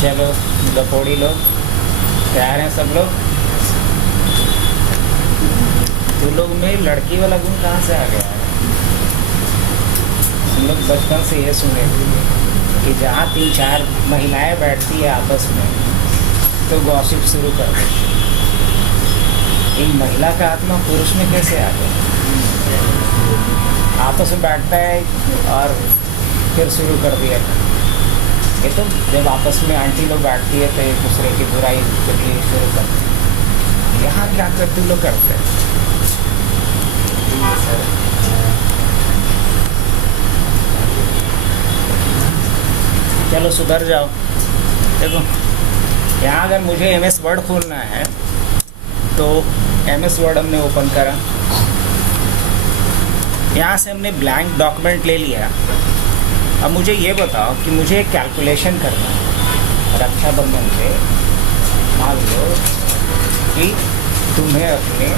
चलो गपोड़ी लोग तैयार हैं सब लोग। तू लोग में लड़की वाला गुण कहाँ से आ गया है? हम लोग बचपन से ये सुने कि जहाँ 3-4 महिलाएं बैठती है आपस में तो गॉसिप शुरू कर देती है। इन महिला का आत्मा पुरुष में कैसे आ गया? आपस में बैठता है और फिर शुरू कर दिया। ये तो जब आपस में आंटी लोग बैठती है तो एक दूसरे की बुराई चुगली शुरू करते हैं। यहाँ क्या करते लोग करते हैं? चलो सुधर जाओ। देखो यहाँ अगर मुझे MS वर्ड खोलना है तो MS वर्ड हमने ओपन करा, यहाँ से हमने ब्लैंक डॉक्यूमेंट ले लिया। अब मुझे ये बताओ कि मुझे एक कैलकुलेशन करना है रक्षाबंधन पे। मान लो कि तुम्हें अपने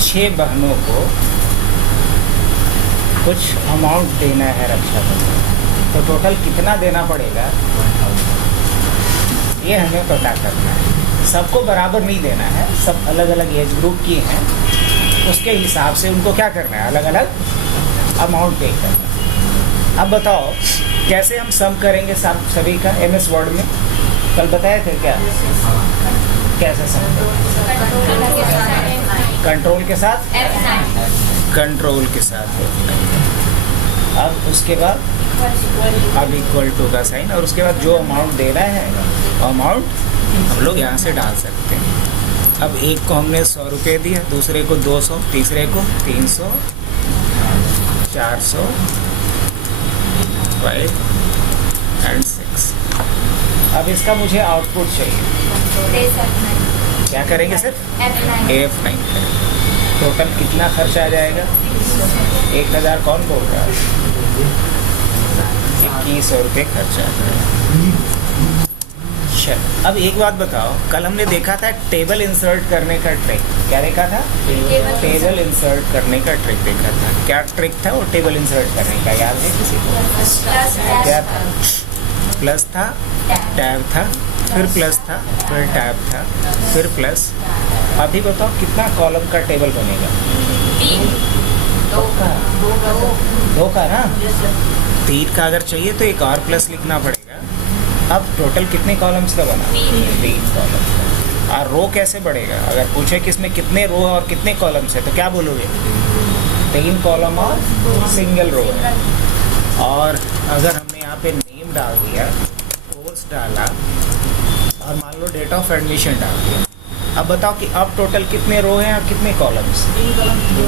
6 बहनों को कुछ अमाउंट देना है रक्षाबंधन, तो टोटल कितना देना पड़ेगा ये हमें पता करना है। सबको बराबर नहीं देना है, सब अलग अलग एज ग्रुप की हैं, उसके हिसाब से उनको क्या करना है, अलग अलग अमाउंट पे करना है। अब बताओ कैसे हम सम करेंगे सभी का MS वर्ड में? कल बताए थे क्या? कैसे सम करेंगे? कंट्रोल के साथ कंट्रोल के साथ अब उसके बाद अब इक्वल टू का साइन, और उसके बाद जो अमाउंट देना है अमाउंट हम लोग यहाँ से डाल सकते हैं। अब एक को हमने 100 रुपये दिया, दूसरे को 200, तीसरे को 300, 400, 5 and 6। अब इसका मुझे आउटपुट चाहिए। क्या करेंगे सर? F9 करेंगे। टोटल कितना खर्च आ जाएगा? 1000 कौन बोल रहा है? 2100 रुपये खर्च आ जाएगा। अब एक बात बताओ, कल हमने देखा था टेबल इंसर्ट करने का ट्रिक। क्या देखा था? टेबल इंसर्ट करने का ट्रिक देखा था। क्या ट्रिक था वो टेबल इंसर्ट करने का? याद है किसी को? क्या था? प्लस था, टैब था, फिर प्लस था, फिर टैब था, फिर प्लस। अभी बताओ कितना कॉलम का टेबल बनेगा? 2 का ना? 3 का अगर चाहिए तो एक और प्लस लिखना पड़ेगा। अब टोटल कितने कॉलम्स का बना? 3 कॉलम। और रो कैसे बढ़ेगा? अगर पूछे कि इसमें कितने रो और कितने कॉलम्स है तो क्या बोलोगे? 3 कॉलम और सिंगल रो है। और अगर हमने यहाँ पे नेम डाल दिया, कोर्स डाला और मान लो डेट ऑफ एडमिशन डाल दिया, अब बताओ कि अब टोटल कितने रो हैं और कितने कॉलम्स?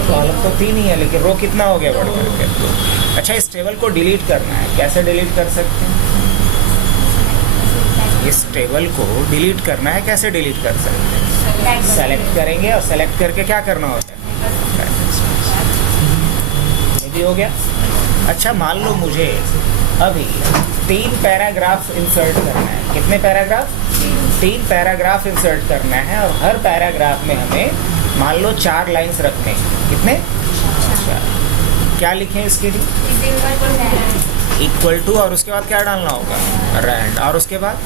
कॉलम तो 3 ही है, लेकिन रो कितना हो गया बढ़ करके? अच्छा, इस टेबल को डिलीट करना है। कैसे डिलीट कर सकते हैं? इस टेबल को डिलीट करना है, कैसे डिलीट कर सकते हैं? सेलेक्ट करेंगे और सेलेक्ट करके क्या करना होता है? ये भी हो गया। अच्छा, मान लो मुझे अभी 3 पैराग्राफ इंसर्ट करना है। कितने पैराग्राफ? 3 पैराग्राफ इंसर्ट करना है, और हर पैराग्राफ में हमें मान लो 4 लाइंस रखने हैं। कितने? 4। क्या लिखें इसके लिए? इक्वल टू, और उसके बाद क्या डालना होगा? रैंड। और उसके बाद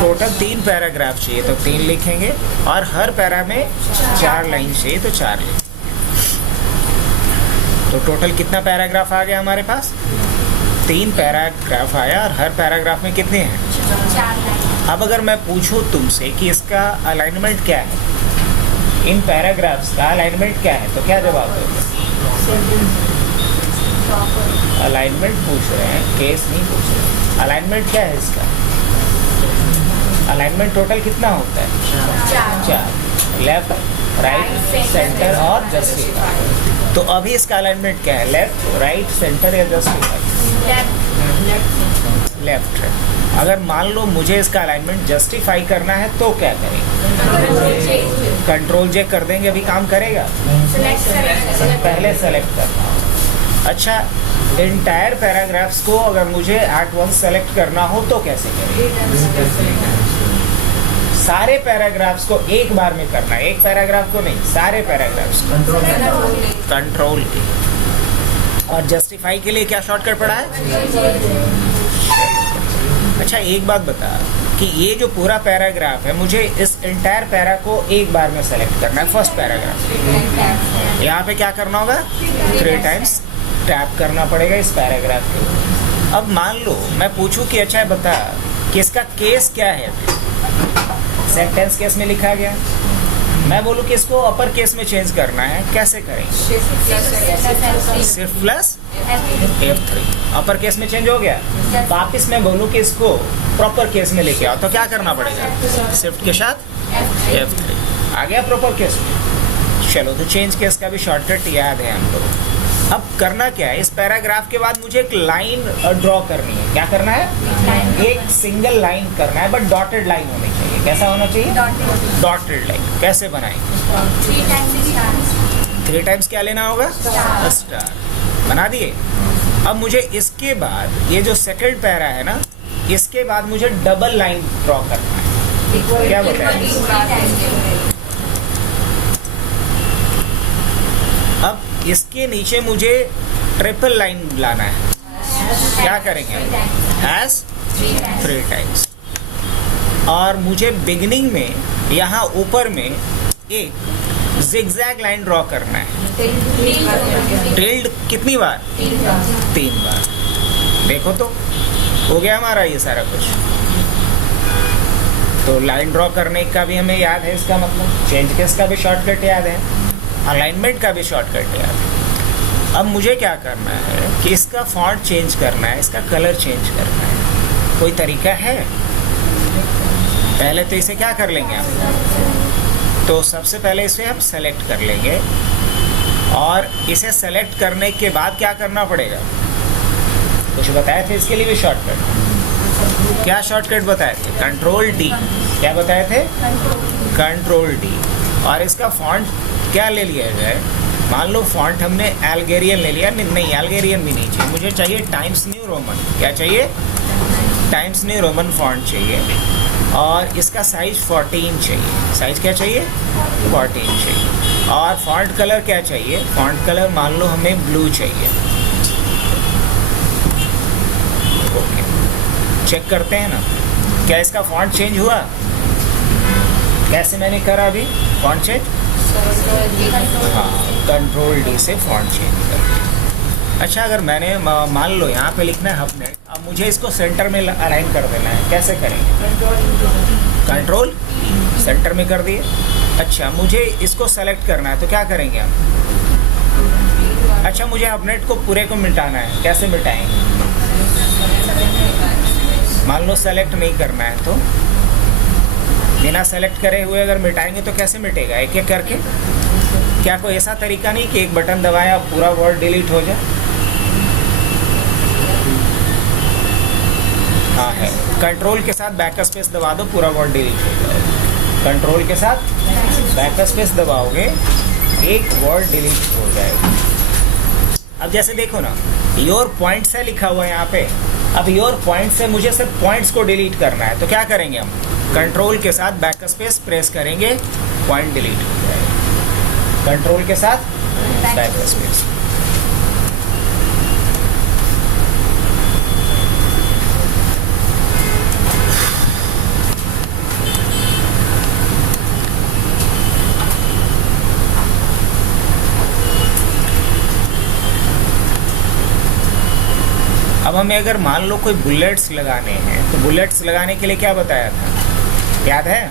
टोटल 3 पैराग्राफ चाहिए तो 3 लिखेंगे, और हर पैरा में 4 लाइन चाहिए तो 4 लिखेंगे। तो टोटल कितना पैराग्राफ आ गया हमारे पास? 3 पैराग्राफ आया, और हर पैराग्राफ में कितने हैं? 4। अब अगर मैं पूछूं तुमसे कि इसका अलाइनमेंट क्या है, इन पैराग्राफ्स का अलाइनमेंट क्या है, तो क्या जवाब दोगे? अलाइनमेंट पूछ रहे हैं, केस नहीं पूछ रहे। अलाइनमेंट क्या है इसका? अलाइनमेंट टोटल कितना होता है? 4। लेफ्ट, राइट, सेंटर और जस्टिफाई। तो अभी इसका अलाइनमेंट क्या है? लेफ्ट, राइट, सेंटर या जस्टिफाई? लेफ्ट है। अगर मान लो मुझे इसका अलाइनमेंट जस्टिफाई करना है तो क्या करेंगे? कंट्रोल जे कर देंगे, अभी काम करेगा? पहले सेलेक्ट करना। अच्छा, इंटायर पैराग्राफ्स को अगर मुझे एट वंस सेलेक्ट करना हो तो कैसे करें? सारे पैराग्राफ्स को एक बार में करना है, एक पैराग्राफ को नहीं, सारे पैराग्राफ्स को। कंट्रोल के। और जस्टिफाई के लिए क्या शॉर्टकट पड़ा है? अच्छा एक बात बता कि ये जो पूरा पैराग्राफ है, मुझे इस एंटायर पैरा को एक बार में सेलेक्ट करना है, फर्स्ट पैराग्राफ। यहाँ पे क्या करना होगा, 3 टाइम्स टैप करना पड़ेगा इस पैराग्राफ के। अब मान लो मैं पूछूं कि अच्छा बता कि इसका केस क्या है, सेंटेंस केस में लिखा गया, मैं बोलूं कि इसको अपर केस में चेंज करना है, कैसे करेंगे? Shift plus F3 upper case में चेंज हो गया। वापिस मैं बोलूं कि इसको प्रॉपर केस में लेके आओ, तो क्या करना पड़ेगा? शिफ्ट के साथ F3 आ गया प्रॉपर केस में। चलो तो चेंज केस का भी शॉर्टकट याद है हम लोग। अब करना क्या है, इस पैराग्राफ के बाद मुझे एक लाइन ड्रॉ करनी है। क्या करना है? एक सिंगल लाइन करना है, बट डॉटेड लाइन होनी चाहिए। कैसा होना चाहिए? Dotted line. कैसे बनाएंगे? 3 टाइम्स क्या लेना होगा? स्टार। बना दिए। अब मुझे इसके बाद ये जो सेकंड पैरा है ना, इसके बाद मुझे डबल लाइन ड्रॉ करना है। क्या बताएं? अब इसके नीचे मुझे ट्रिपल लाइन लाना है। क्या करेंगे? Has 3 times. और मुझे बिगिनिंग में यहाँ ऊपर में एक जिगजैग लाइन ड्रॉ करना है। टिल्ड कितनी बार? 3 बार। देखो तो हो गया हमारा ये सारा कुछ। तो लाइन ड्रॉ करने का भी हमें याद है, इसका मतलब चेंज केस का भी शॉर्टकट याद है, अलाइनमेंट का भी शॉर्टकट याद है। अब मुझे क्या करना है कि इसका फॉन्ट चेंज करना है, इसका कलर चेंज करना है। कोई तरीका है? पहले तो इसे क्या कर लेंगे हम, तो सबसे पहले इसे हम सेलेक्ट कर लेंगे, और इसे सेलेक्ट करने के बाद क्या करना पड़ेगा? कुछ बताए थे इसके लिए भी शॉर्टकट। क्या शॉर्टकट बताए थे? Control D. क्या बताए थे? Control D. और इसका फॉन्ट क्या ले लिया जाए? मान लो फॉन्ट हमने अल्गेरियन ले लिया। नहीं, अल्गेरियन भी नहीं चाहिए, मुझे चाहिए टाइम्स न्यू रोमन। क्या चाहिए? टाइम्स न्यू रोमन फॉन्ट चाहिए। और इसका साइज 14 चाहिए। साइज क्या चाहिए? 14 चाहिए। और फॉन्ट कलर क्या चाहिए? फॉन्ट कलर मान लो हमें ब्लू चाहिए। ओके, चेक करते हैं ना, क्या इसका फॉन्ट चेंज हुआ? कैसे मैंने करा अभी फॉन्ट चेंज? हाँ, कंट्रोल डी से फॉन्ट चेंज कर। अच्छा, अगर मैंने मान लो यहाँ पे लिखना है हबनेट, अब मुझे इसको सेंटर में अलाइन कर देना है। कैसे करेंगे? कंट्रोल सेंटर में कर दिए। अच्छा, मुझे इसको सेलेक्ट करना है, तो क्या करेंगे हम? अच्छा, मुझे हबनेट को पूरे को मिटाना है। कैसे मिटाएंगे? मान लो सेलेक्ट नहीं करना है, तो बिना सेलेक्ट करे हुए अगर मिटाएंगे तो कैसे मिटेगा? एक एक करके। क्या कोई ऐसा तरीका नहीं कि एक बटन दबाया पूरा वर्ड डिलीट हो जाए? हाँ है, कंट्रोल के साथ बैक स्पेस दबा दो, पूरा वर्ड डिलीट हो जाएगा। कंट्रोल के साथ बैक स्पेस दबाओगे, एक वर्ड डिलीट हो जाएगा। अब जैसे देखो ना, योर पॉइंट्स है लिखा हुआ है यहाँ पे। अब योर पॉइंट से मुझे सिर्फ पॉइंट्स को डिलीट करना है, तो क्या करेंगे हम? कंट्रोल के साथ बैक स्पेस प्रेस करेंगे, पॉइंट डिलीट हो जाएगा। कंट्रोल के साथ बैक स्पेस। अब हमें अगर मान लो कोई बुलेट्स लगाने हैं, तो बुलेट्स लगाने के लिए क्या बताया था? याद है?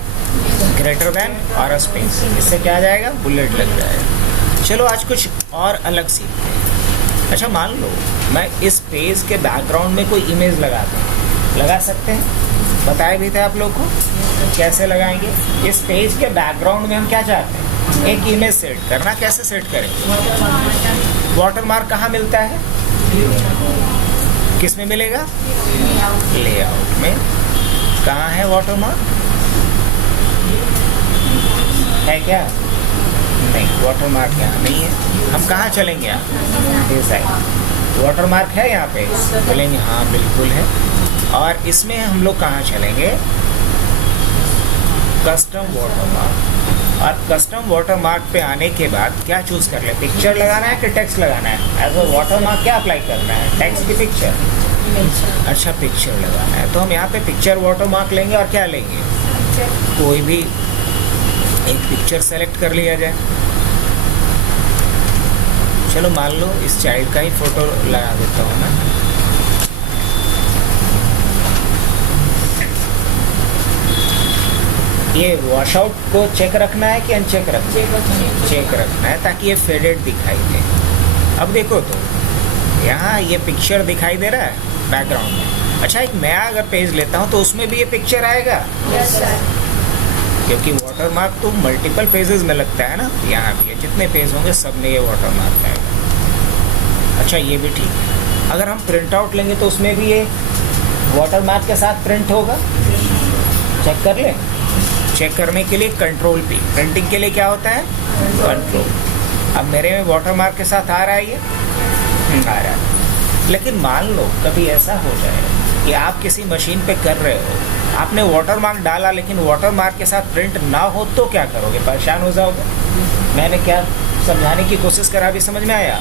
ग्रेटर देन और स्पेस। इससे क्या आ जाएगा? बुलेट लग जाएगा। चलो आज कुछ और अलग सीखते हैं। अच्छा, मान लो मैं इस पेज के बैकग्राउंड में कोई इमेज लगाता हूँ। लगा सकते हैं? बताए भी थे आप लोग को कैसे लगाएंगे। इस पेज के बैकग्राउंड में हम क्या चाहते हैं? एक इमेज सेट करना। कैसे सेट करेंगे? वाटरमार्क कहाँ मिलता है? किस में मिलेगा? लेआउट में। कहाँ है वाटरमार्क? है क्या? नहीं, वाटरमार्क यहाँ नहीं है। हम कहाँ चलेंगे? यहाँ डिजाइन। वाटरमार्क है यहाँ पे? बोलेंगे हाँ बिल्कुल है। और इसमें हम लोग कहाँ चलेंगे? Custom watermark. और कस्टम वाटरमार्क पे आने के बाद क्या चूज कर ले? पिक्चर लगाना है कि टेक्स्ट लगाना है? एज अ वाटरमार्क क्या अप्लाई करना है? टेक्स्ट की पिक्चर। अच्छा, पिक्चर लगाना है तो हम यहाँ पे पिक्चर वाटरमार्क लेंगे और क्या लेंगे, कोई भी एक पिक्चर सेलेक्ट कर लिया जाए। चलो मान लो इस चाइल्ड का ही फोटो लगा देता हूँ मैं। ये वॉशआउट को चेक रखना है कि अनचेक रखना है? चेक रखना है ताकि ये फेडेड दिखाई दे। अब देखो तो यहाँ ये पिक्चर दिखाई दे रहा है बैकग्राउंड में। अच्छा, एक नया अगर पेज लेता हूँ तो उसमें भी ये पिक्चर आएगा? Yes sir. क्योंकि वाटरमार्क तो मल्टीपल पेजेस में लगता है ना, यहाँ भी है, जितने पेज होंगे सब में ये वाटरमार्क आएगा। अच्छा, ये भी ठीक है। अगर हम प्रिंट आउट लेंगे तो उसमें भी ये वाटरमार्क के साथ प्रिंट होगा? चेक कर लें। चेक करने के लिए कंट्रोल पी, प्रिंटिंग के लिए क्या होता है, कंट्रोल। अब मेरे में वाटरमार्क के साथ आ रहा है, ये आ रहा है। लेकिन मान लो कभी ऐसा हो जाए कि आप किसी मशीन पे कर रहे हो, आपने वाटरमार्क डाला लेकिन वाटरमार्क के साथ प्रिंट ना हो तो क्या करोगे, परेशान हो जाओगे। मैंने क्या समझाने की कोशिश करा, भी समझ में आया?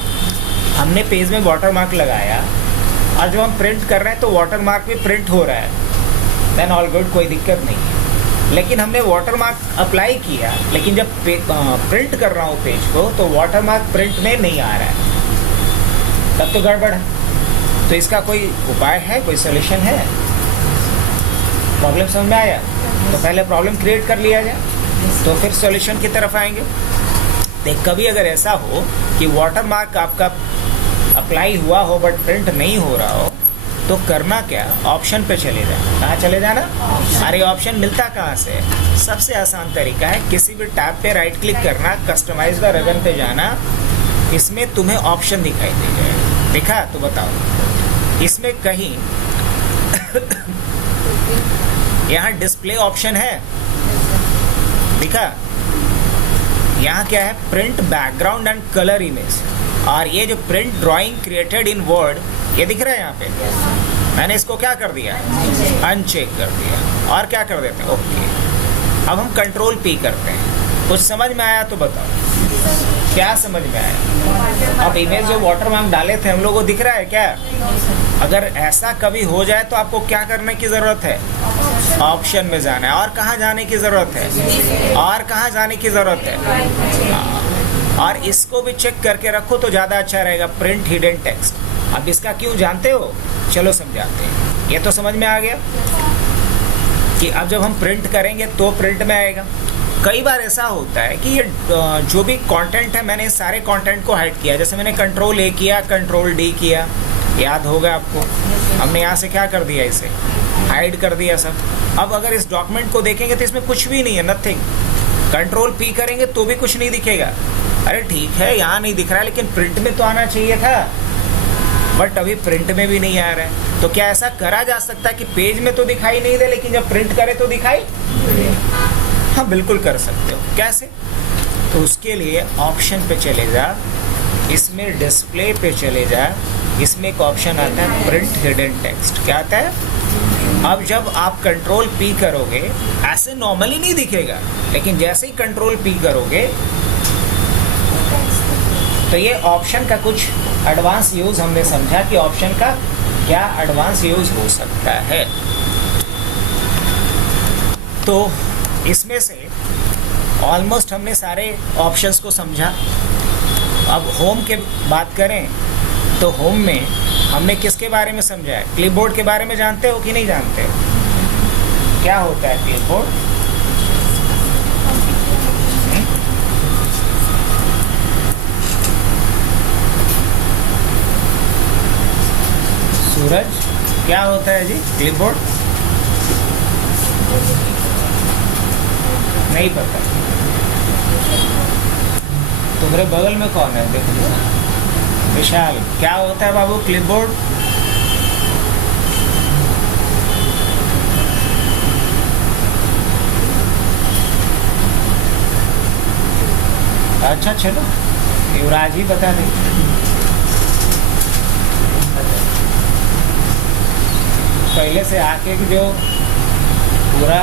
हमने पेज में वाटरमार्क लगाया और जब हम प्रिंट कर रहे हैं तो वाटरमार्क भी प्रिंट हो रहा है, देन ऑल गुड, कोई दिक्कत नहीं है। लेकिन हमने वाटरमार्क अप्लाई किया, लेकिन जब प्रिंट कर रहा हूँ पेज को तो वाटरमार्क प्रिंट में नहीं आ रहा है, तब तो गड़बड़ है। तो इसका कोई उपाय है, कोई सोल्यूशन है? प्रॉब्लम समझ में आया? तो पहले प्रॉब्लम क्रिएट कर लिया जाए तो फिर सॉल्यूशन की तरफ आएंगे। देख, कभी अगर ऐसा हो कि वाटरमार्क आपका अप्लाई हुआ हो बट प्रिंट नहीं हो रहा हो तो करना क्या, ऑप्शन पे चले जाए। कहाँ चले जाना? अरे ऑप्शन मिलता कहाँ से? सबसे आसान तरीका है किसी भी टैब पे राइट क्लिक करना, कस्टमाइज द रिबन पे जाना, इसमें तुम्हें ऑप्शन दिखाई दे जाएगा। दिखा तो बताओ, इसमें कहीं यहाँ डिस्प्ले ऑप्शन है, दिखा? यहाँ क्या है, print background and colour image, और ये जो print drawing created in word, ये दिख रहा है यहाँ पे। मैंने इसको क्या कर दिया, अनचेक कर दिया। और क्या कर देते हैं, ओके। अब हम कंट्रोल पी करते हैं। कुछ समझ में आया तो बताओ, क्या समझ में आया? अब इमेज जो वाटरमार्क डाले थे हम लोगों को दिख रहा है क्या? अगर ऐसा कभी हो जाए तो आपको क्या करने की ज़रूरत है, ऑप्शन में जाना है। और कहाँ जाने की ज़रूरत है, और कहाँ जाने की ज़रूरत है, और इसको भी चेक करके रखो तो ज़्यादा अच्छा रहेगा, प्रिंट हिडन टेक्स्ट। अब इसका क्यों जानते हो, चलो समझाते हैं। ये तो समझ में आ गया कि अब जब हम प्रिंट करेंगे तो प्रिंट में आएगा। कई बार ऐसा होता है कि ये जो भी कंटेंट है, मैंने सारे कंटेंट को हाइड किया। जैसे मैंने कंट्रोल ए किया, कंट्रोल डी किया, याद होगा आपको, हमने यहाँ से क्या कर दिया, इसे हाइड कर दिया सब। अब अगर इस डॉक्यूमेंट को देखेंगे तो इसमें कुछ भी नहीं है, नथिंग। कंट्रोल पी करेंगे तो भी कुछ नहीं दिखेगा। अरे ठीक है, यहाँ नहीं दिख रहा है लेकिन प्रिंट में तो आना चाहिए था, बट अभी प्रिंट में भी नहीं आ रहा है। तो क्या ऐसा करा जा सकता है कि पेज में तो दिखाई नहीं दे लेकिन जब प्रिंट करे तो दिखाई? हाँ, बिल्कुल कर सकते हो। कैसे? तो उसके लिए ऑप्शन पे चले जा, इसमें डिस्प्ले पे चले जा, इसमें एक ऑप्शन आता है प्रिंट हिडन टेक्स्ट। क्या आता है? अब जब आप कंट्रोल पी करोगे, ऐसे नॉर्मली नहीं दिखेगा, लेकिन जैसे ही कंट्रोल पी करोगे तो ये ऑप्शन का कुछ एडवांस यूज़ हमने समझा कि ऑप्शन का क्या एडवांस यूज़ हो सकता है। तो इसमें से ऑलमोस्ट हमने सारे ऑप्शंस को समझा। अब होम के बात करें तो होम में हमने किसके बारे में समझा है, क्लिपबोर्ड के बारे में जानते हो कि नहीं जानते? क्या होता है क्लिपबोर्ड? सूरज, क्या होता है जी क्लिपबोर्ड? नहीं पता। तुम्हारे बगल में कौन है, देखो विशाल, क्या होता है बाबू क्लिपबोर्ड? अच्छा चलो, युवराज ही बता दें। पहले से आके जो पूरा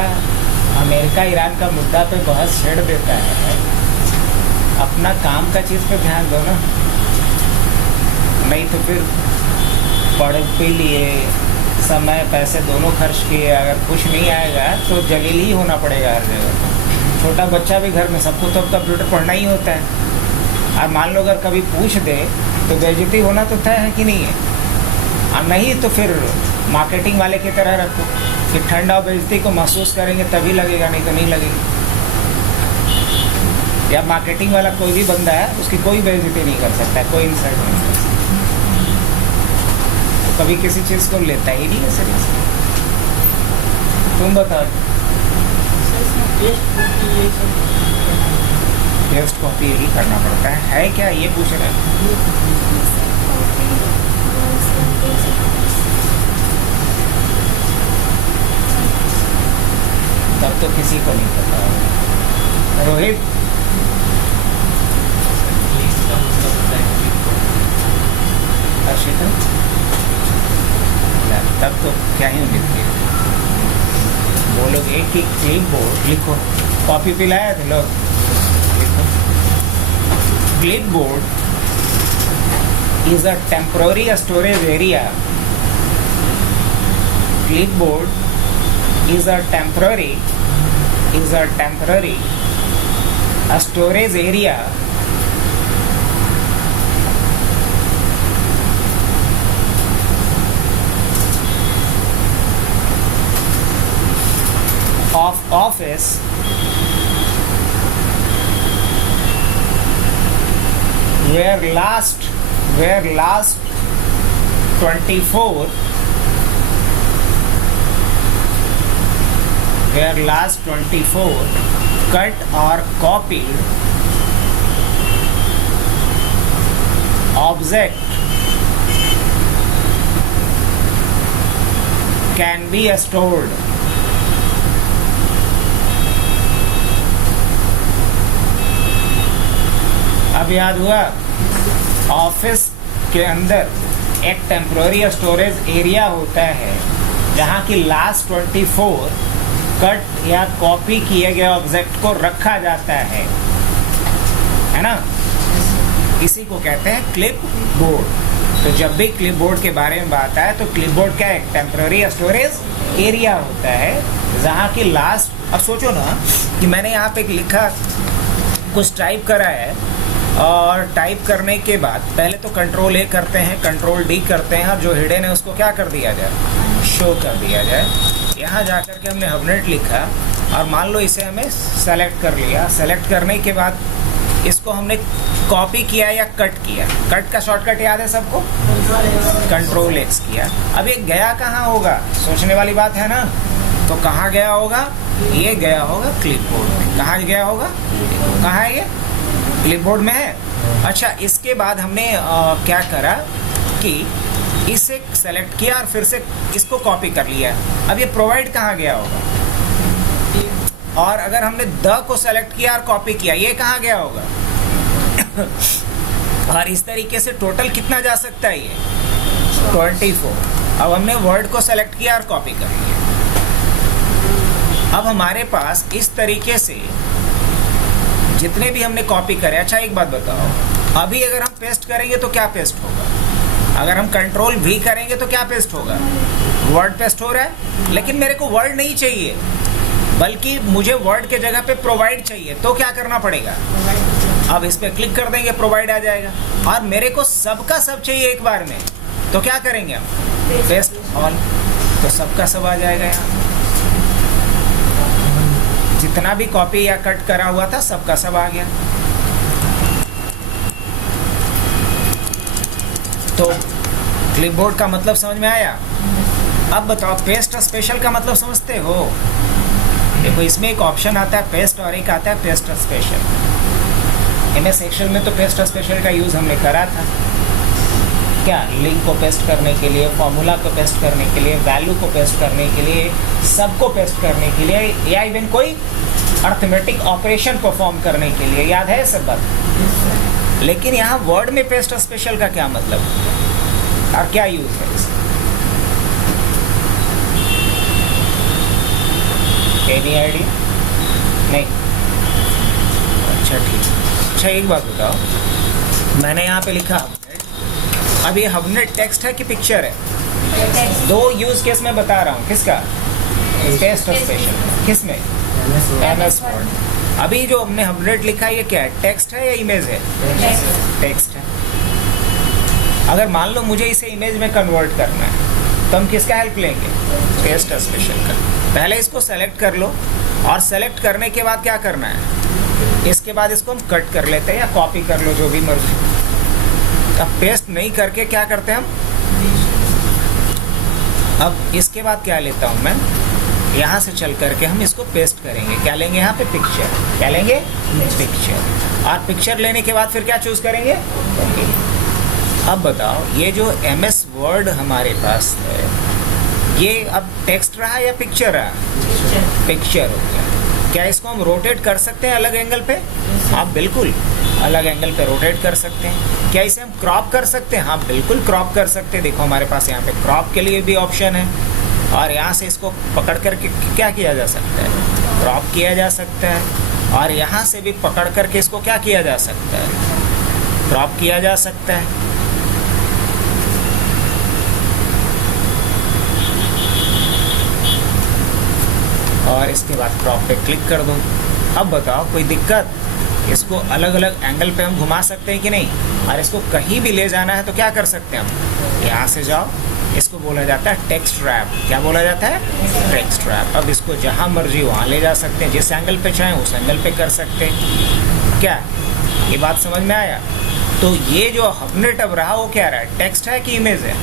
अमेरिका ईरान का मुद्दा पे बहस छेड़ देता है, अपना काम का चीज़ पे ध्यान दो ना, नहीं तो फिर पढ़ भी लिए, समय पैसे दोनों खर्च किए, अगर कुछ नहीं आएगा तो जलील ही होना पड़ेगा हर जगह। छोटा बच्चा भी घर में, सबको तो अब कंप्यूटर पढ़ना ही होता है। और मान लो अगर कभी पूछ दे तो बेइज्जती होना तो तय है कि नहीं है, और नहीं तो फिर मार्केटिंग वाले की तरह रखो कि ठंड और बेइज्जती को महसूस करेंगे तभी लगेगा, नहीं तो नहीं लगेगी। या मार्केटिंग वाला कोई भी बंदा है, उसकी कोई बेइज्जती नहीं कर सकता है, कोई इंसल्ट नहीं कर सकता, तो कभी किसी चीज़ को लेता ही नहीं है सीरियस। तुम बताओ। टेस्ट कॉपी यही करना पड़ता है क्या, ये पूछ रहे हैं? तब तो किसी को नहीं पता होगा। रोहित, अर्शिता, तब तो क्या ही लिखिए, बोलोगे कि क्लिप बोर्ड लिखो, कॉपी पिलाया थे लोग, लिखो। Clip board is a temporary storage area. Clipboard is a temporary storage area of office where last 24 cut or copied object can be stored. अब याद हुआ, ऑफिस के अंदर एक टेम्पररी स्टोरेज एरिया होता है जहाँ की लास्ट 24 कट या कॉपी किए गए ऑब्जेक्ट को रखा जाता है ना, इसी को कहते हैं क्लिप बोर्ड। तो जब भी क्लिप बोर्ड के बारे में बात आए तो क्लिप बोर्ड क्या, एक टेम्पररी स्टोरेज एरिया होता है जहाँ की लास्ट। अब सोचो ना कि मैंने यहाँ पे लिखा, कुछ टाइप करा है, और टाइप करने के बाद पहले तो कंट्रोल ए करते हैं, कंट्रोल डी करते हैं, और जो हिडन है उसको क्या कर दिया जाए, शो कर दिया जाए। यहाँ जा कर के हमने हबनेट लिखा और मान लो इसे हमें सेलेक्ट कर लिया। सेलेक्ट करने के बाद इसको हमने कॉपी किया या कट किया। कट का शॉर्टकट याद है सबको, कंट्रोल एक्स किया। अब ये गया कहाँ होगा, सोचने वाली बात है ना। तो कहाँ गया होगा, ये गया होगा क्लिपबोर्ड में। कहाँ गया होगा, कहाँ है ये, क्लिपबोर्ड में है। अच्छा, इसके बाद हमने क्या करा कि इसे सेलेक्ट किया और फिर से इसको कॉपी कर लिया। अब ये प्रोवाइड कहाँ गया होगा, और अगर हमने द को सेलेक्ट किया और कॉपी किया, ये कहाँ गया होगा। और इस तरीके से टोटल कितना जा सकता है, ये 24। अब हमने वर्ड को सेलेक्ट किया और कॉपी कर लिया। अब हमारे पास इस तरीके से जितने भी हमने कॉपी करे। अच्छा एक बात बताओ, अभी अगर हम पेस्ट करेंगे तो क्या पेस्ट होगा, अगर हम कंट्रोल भी करेंगे तो क्या पेस्ट होगा, वर्ड पेस्ट हो रहा है। लेकिन मेरे को वर्ड नहीं चाहिए, बल्कि मुझे वर्ड के जगह पे प्रोवाइड चाहिए। तो क्या करना पड़ेगा, अब इस पे क्लिक कर देंगे, प्रोवाइड आ जाएगा। और मेरे को सबका सब चाहिए एक बार में, तो क्या करेंगे हम, पेस्ट ऑल, तो सबका सब आ जाएगा। यहाँ जितना भी कॉपी या कट करा हुआ था सबका सब आ गया। तो क्लिपबोर्ड का मतलब समझ में आया। अब बताओ पेस्ट स्पेशल का मतलब समझते हो। देखो इसमें एक ऑप्शन आता है पेस्ट और एक आता है पेस्ट स्पेशल। एमएस एक्सेल में तो पेस्ट स्पेशल का यूज़ हमने करा था, क्या, लिंक को पेस्ट करने के लिए, फॉर्मूला को पेस्ट करने के लिए, वैल्यू को पेस्ट करने के लिए, सबको पेस्ट करने के लिए, या इवन कोई अर्थमेटिक ऑपरेशन परफॉर्म करने के लिए। याद है सब बात। लेकिन यहाँ वर्ड में पेस्ट स्पेशल का क्या मतलब और क्या यूज है इसका, एनी आइडिया नहीं? अच्छा ठीक। अच्छा एक बात बताओ, मैंने यहाँ पे लिखा अब ये हबनेट टेक्स्ट है कि पिक्चर है? दो यूज केस में बता रहा हूँ। किसका? पेस्ट और स्पेशल। किसमें? MS word. अभी जो हमने हबनेट लिखा है ये क्या है? टेक्स्ट है या इमेज है? टेक्स्ट है। अगर मान लो मुझे इसे इमेज में कन्वर्ट करना है तो हम किसका हेल्प लेंगे? पेस्ट और स्पेशल का। पहले इसको सेलेक्ट कर लो और सेलेक्ट करने के बाद क्या करना है? इसके बाद इसको हम कट कर लेते हैं या कॉपी कर लो, जो भी मर्जी। अब पेस्ट नहीं करके क्या करते हैं हम? अब इसके बाद क्या लेता हूं मैं? यहाँ से चल करके हम इसको पेस्ट करेंगे। क्या लेंगे यहाँ पे? पिक्चर। क्या लेंगे? पिक्चर। और पिक्चर लेने के बाद फिर क्या चूज करेंगे? अब बताओ, ये जो MS वर्ड हमारे पास है ये अब टेक्स्ट रहा या पिक्चर रहा? पिक्चर हो गया। क्या इसको हम रोटेट कर सकते हैं अलग एंगल पे? हाँ बिल्कुल, अलग एंगल पे रोटेट कर सकते हैं। क्या इसे हम क्रॉप कर सकते हैं? हाँ बिल्कुल क्रॉप कर सकते हैं। देखो हमारे पास यहाँ पे क्रॉप के लिए भी ऑप्शन है और यहाँ से इसको पकड़ करके क्या किया जा सकता है? क्रॉप किया जा सकता है। और यहाँ से भी पकड़ करके इसको क्या किया जा सकता है? क्रॉप किया जा सकता है। और इसके बाद क्रॉप पे क्लिक कर दो। अब बताओ कोई दिक्कत? इसको अलग अलग एंगल पे हम घुमा सकते हैं कि नहीं? और इसको कहीं भी ले जाना है तो क्या कर सकते हैं हम? यहाँ से जाओ, इसको बोला जाता है टेक्स्ट रैप। क्या बोला जाता है? Text rap. अब इसको जहाँ मर्जी वहाँ ले जा सकते हैं, जिस एंगल पे चाहें उस एंगल पे कर सकते हैं। क्या ये बात समझ में आया? तो ये जो हबनेट अब रहा वो क्या रहा है? टेक्स्ट है कि इमेज है?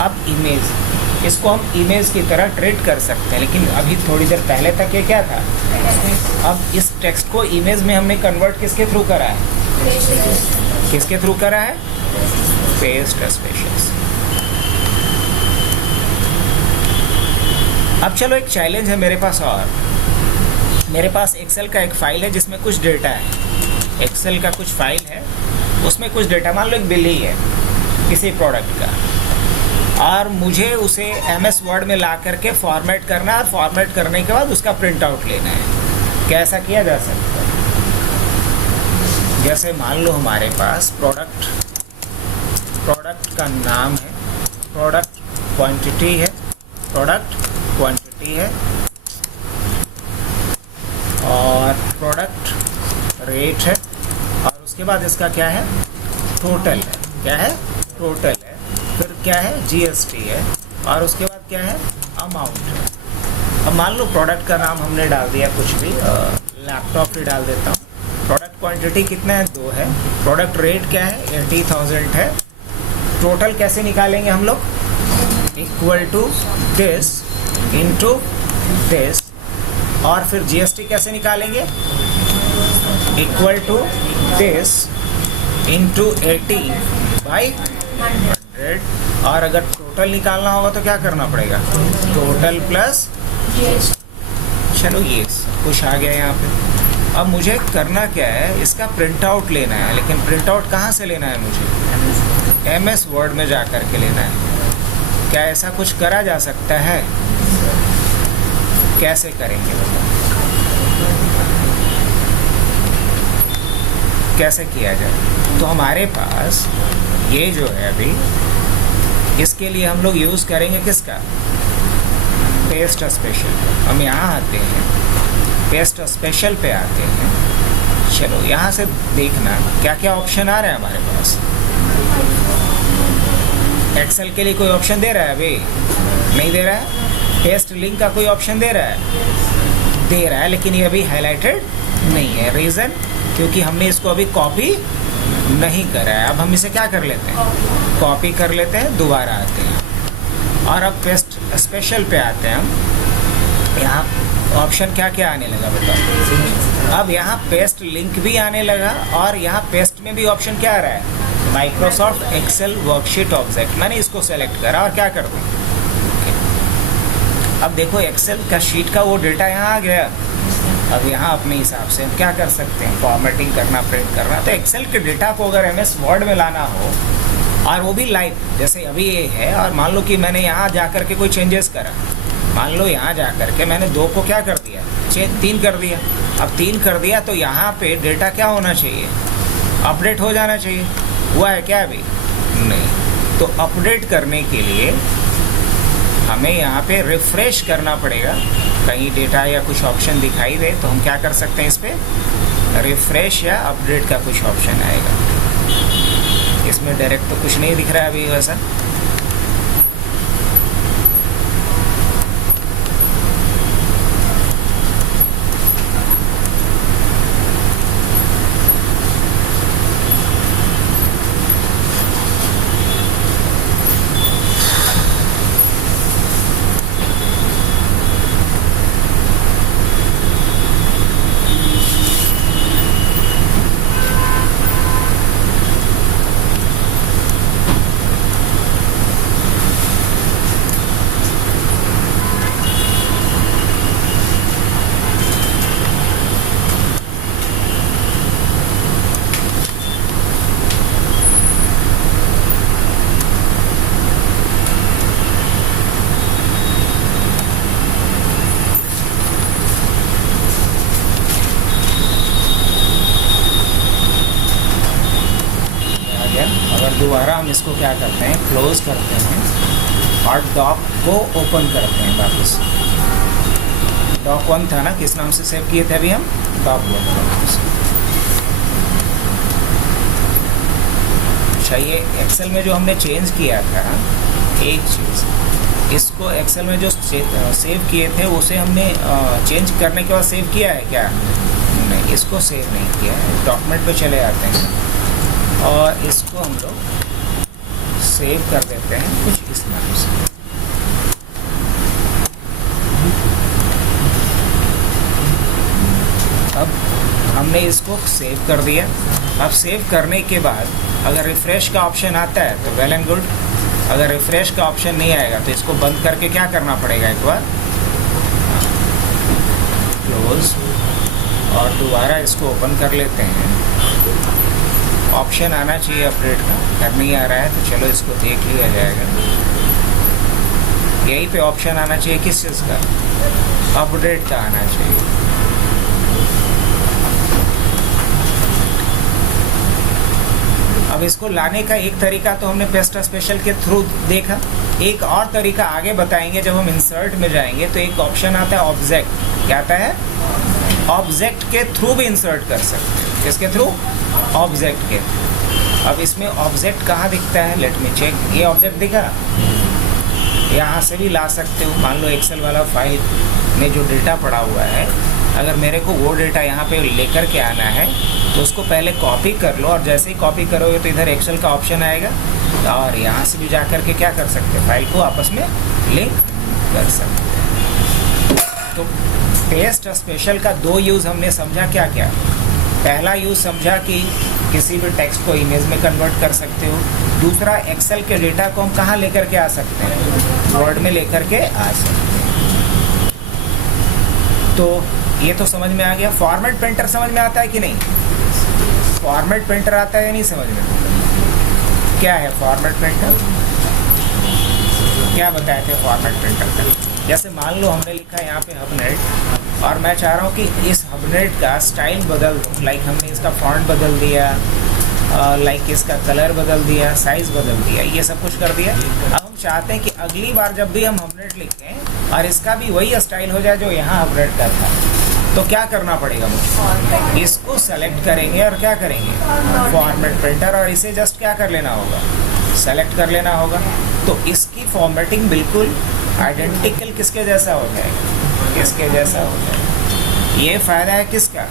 अब इमेज, इसको हम इमेज की तरह ट्रीट कर सकते हैं। लेकिन अभी थोड़ी देर पहले तक ये क्या था? अब इस टेक्स्ट को इमेज में हमने कन्वर्ट किसके थ्रू करा है? किसके थ्रू करा है? पेस्ट और स्पेशल। अब चलो एक चैलेंज है मेरे पास और। मेरे पास एक्सेल का एक फाइल है जिसमें कुछ डेटा है। एक्सेल का कुछ फाइल है, उसमें कुछ डेटा, मान लो एक बिल ही है किसी प्रोडक्ट का, और मुझे उसे MS वर्ड में ला करके फॉर्मेट करना है और फॉर्मेट करने के बाद उसका प्रिंट आउट लेना है। क्या ऐसा किया जा सकता है? जैसे मान लो हमारे पास प्रोडक्ट का नाम है, प्रोडक्ट क्वांटिटी है, प्रोडक्ट क्वांटिटी है और प्रोडक्ट रेट है, और उसके बाद इसका क्या है? टोटल है। क्या है? टोटल है। फिर क्या है? GST है, और उसके बाद क्या है? अमाउंट है। अब मान लो प्रोडक्ट का नाम हमने डाल दिया कुछ भी, लैपटॉप ही डाल देता हूँ। प्रोडक्ट क्वांटिटी कितना है? 2 है। प्रोडक्ट रेट क्या है? 80,000 है। टोटल कैसे निकालेंगे हम लोग? Equal to this into this, और फिर GST कैसे निकालेंगे? Equal to this into 80 by 100। और अगर टोटल निकालना होगा तो क्या करना पड़ेगा? टोटल प्लस, चलो ये कुछ आ गया यहाँ पे। अब मुझे करना क्या है? इसका प्रिंट आउट लेना है। लेकिन प्रिंट आउट कहाँ से लेना है मुझे? MS वर्ड में जा कर के लेना है। क्या ऐसा कुछ करा जा सकता है? कैसे करेंगे बताओ? कैसे किया जाए? तो हमारे पास ये जो है अभी, इसके लिए हम लोग यूज़ करेंगे किसका? पेस्ट और स्पेशल। हम यहाँ आते हैं, पेस्ट और स्पेशल पे आते हैं। चलो यहाँ से देखना क्या क्या ऑप्शन आ रहा है हमारे पास। एक्सेल के लिए कोई ऑप्शन दे रहा है? अभी नहीं दे रहा है। पेस्ट लिंक का कोई ऑप्शन दे रहा है? दे रहा है, लेकिन ये अभी हाईलाइटेड नहीं है। रीज़न? क्योंकि हमने इसको अभी कॉपी नहीं करा है। अब हम इसे क्या कर लेते हैं? कॉपी कर लेते हैं, दोबारा आते हैं और अब पेस्ट स्पेशल पे आते हैं हम। यहाँ ऑप्शन क्या क्या आने लगा बताओ? अब यहाँ पेस्ट लिंक भी आने लगा और यहाँ पेस्ट में भी ऑप्शन क्या आ रहा है? Microsoft Excel worksheet object. मैंने इसको सेलेक्ट करा और क्या कर दूँ? अब देखो एक्सेल का शीट का वो डेटा यहाँ आ गया। अब यहाँ अपने हिसाब से हम क्या कर सकते हैं? फॉर्मेटिंग करना, प्रिंट करना। तो एक्सेल के डेटा को अगर MS वर्ड में लाना हो और वो भी लाइव, जैसे अभी ये है, और मान लो कि मैंने यहाँ जा कर के कोई चेंजेस करा, मान लो यहाँ जा कर के मैंने 2 को क्या कर दिया? 3 कर दिया। अब 3 कर दिया तो यहाँ पे डेटा क्या होना चाहिए? अपडेट हो जाना चाहिए। हुआ है क्या अभी? नहीं। तो अपडेट करने के लिए हमें यहाँ पे रिफ्रेश करना पड़ेगा। कहीं डेटा या कुछ ऑप्शन दिखाई दे तो हम क्या कर सकते हैं, इस पर रिफ्रेश या अपडेट का कुछ ऑप्शन आएगा। इसमें डायरेक्ट तो कुछ नहीं दिख रहा है अभी वैसा। दोबारा हम इसको क्या करते हैं, क्लोज करते हैं और डॉक को ओपन करते हैं वापस। डॉक 1 था ना, किस नाम से सेव किए थे अभी हम, डॉक 1। अच्छा, ये एक्सेल में जो हमने चेंज किया था एक चीज़, इसको एक्सेल में जो सेव किए थे उसे हमने चेंज करने के बाद सेव किया है क्या? नहीं, इसको सेव नहीं किया है। डॉक्यूमेंट पे चले आते हैं और इसको हम लोग सेव कर देते हैं कुछ इस नाम से। अब हमने इसको सेव कर दिया। अब सेव करने के बाद अगर रिफ्रेश का ऑप्शन आता है तो वेल एंड गुड, अगर रिफ्रेश का ऑप्शन नहीं आएगा तो इसको बंद करके क्या करना पड़ेगा, एक बार क्लोज और दोबारा इसको ओपन कर लेते हैं। ऑप्शन आना चाहिए अपडेट का, अगर नहीं आ रहा है तो चलो इसको देख लिया जाएगा। यहीं पे ऑप्शन आना चाहिए किस चीज़ का, अपडेट का आना चाहिए। अब इसको लाने का एक तरीका तो हमने पेस्ट स्पेशल के थ्रू देखा, एक और तरीका आगे बताएंगे जब हम इंसर्ट में जाएंगे। तो एक ऑप्शन आता है ऑब्जेक्ट, क्या आता है, ऑब्जेक्ट के थ्रू भी इंसर्ट कर सकते हैं। किसके थ्रू, ऑब्जेक्ट के। अब इसमें ऑब्जेक्ट कहाँ दिखता है, लेट मी चेक। ये ऑब्जेक्ट दिखा, यहाँ से भी ला सकते हो। मान लो एक्सेल वाला फाइल में जो डेटा पड़ा हुआ है, अगर मेरे को वो डेटा यहाँ पे लेकर के आना है तो उसको पहले कॉपी कर लो, और जैसे ही कॉपी करोगे तो इधर एक्सेल का ऑप्शन आएगा और यहाँ से भी जा कर के क्या कर सकते हैं, फाइल को आपस में लिंक कर सकते हैं। तो पेस्ट स्पेशल का 2 यूज़ हमने समझा। क्या क्या, पहला यूज़ समझा कि किसी भी टेक्स्ट को इमेज में कन्वर्ट कर सकते हो। दूसरा, एक्सेल के डेटा को हम कहाँ लेकर के आ सकते हैं, वर्ड में लेकर के आ सकते हैं। तो ये तो समझ में आ गया। फॉर्मेट पेंटर समझ में आता है कि नहीं, फॉर्मेट पेंटर आता है या नहीं समझ में, क्या है फॉर्मेट पेंटर, क्या बताए थे फॉर्मेट पेंटर का। जैसे मान लो हमने लिखा है यहाँ पे हबनेट और मैं चाह रहा हूँ कि इस हबनेट का स्टाइल बदल दूँ। लाइक हमने इसका फॉन्ट बदल दिया, लाइक इसका कलर बदल दिया, साइज़ बदल दिया, ये सब कुछ कर दिया। अब हम चाहते हैं कि अगली बार जब भी हम हबनेट लिखें और इसका भी वही स्टाइल हो जाए जो यहाँ हबनेट का था, तो क्या करना पड़ेगा मुझे, इसको सेलेक्ट करेंगे और क्या करेंगे, फॉर्मेट पेंटर, और इसे जस्ट क्या कर लेना होगा, सेलेक्ट कर लेना होगा। तो इसकी फॉर्मेटिंग बिल्कुल आइडेंटिकल किसके जैसा हो जाएगा, किसके जैसा हो जाएगा। ये फ़ायदा है किसका,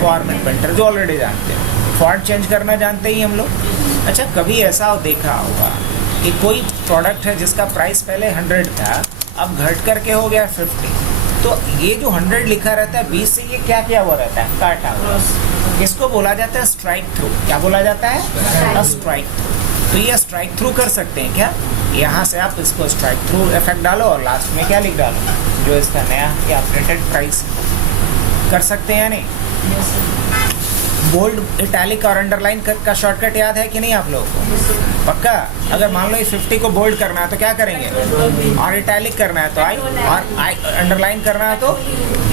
फॉर्मेट पेंटर, जो ऑलरेडी जानते हैं। फॉन्ट चेंज करना जानते ही हम लोग। अच्छा, कभी ऐसा देखा होगा कि कोई प्रोडक्ट है जिसका प्राइस पहले 100 था, अब घट करके हो गया 50, तो ये जो 100 लिखा रहता है 20 से ये क्या क्या हुआ रहता है, काटा हुआ। इसको बोला जाता है स्ट्राइक थ्रू। क्या बोला जाता है, स्ट्राइक थ्रू। तो ये स्ट्राइक थ्रू कर सकते हैं क्या, यहाँ से आप इसको स्ट्राइक थ्रू इफेक्ट डालो और लास्ट में क्या लिख डालो, जो इसका नया या अपडेटेड प्राइस। कर सकते हैं या नहीं। बोल्ड, इटैलिक और अंडरलाइन का शॉर्टकट याद है कि नहीं आप लोगों को, पक्का। अगर मान लो ये 50 को बोल्ड करना है तो क्या करेंगे, और इटैलिक करना है तो आई, और आई अंडरलाइन करना है तो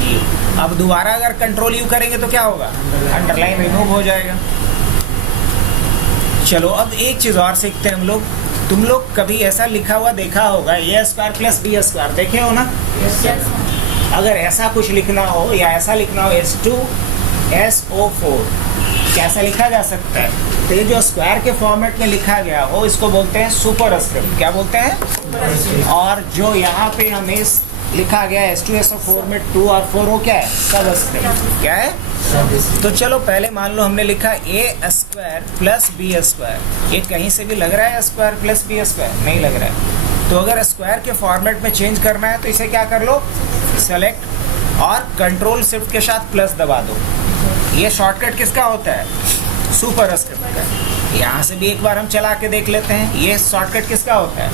ई। अब दोबारा अगर कंट्रोल यू करेंगे तो क्या होगा, अंडरलाइन रिमूव हो जाएगा। चलो अब एक चीज़ और सीखते हैं हम लोग। तुम लोग कभी ऐसा लिखा हुआ देखा होगा, ए स्क्वायर प्लस बी स्क्वायर, देखे हो ना? अगर ऐसा कुछ लिखना हो या ऐसा लिखना हो H2SO4, कैसा लिखा जा सकता है? तो ये जो स्क्वायर के फॉर्मेट में लिखा गया हो इसको बोलते हैं सुपरस्क्रिप्ट। क्या बोलते हैं? और जो यहाँ पे हमें लिखा गया है H2SO4 में 2 और 4, वो क्या है? सबस्क्रिप्ट। क्या है? तो चलो पहले मान लो हमने लिखा ए स्क्वायर प्लस बी स्क्वायर। ये कहीं से भी लग रहा है स्क्वायर प्लस बी स्क्वायर? नहीं लग रहा है। तो अगर स्क्वायर के फॉर्मेट में चेंज करना है तो इसे क्या कर लो, सेलेक्ट और कंट्रोल शिफ्ट के साथ प्लस दबा दो। ये शॉर्टकट किसका होता है? सुपरस्क्रिप्ट का। यहाँ से भी एक बार हम चला के देख लेते हैं, ये शॉर्टकट किसका होता है?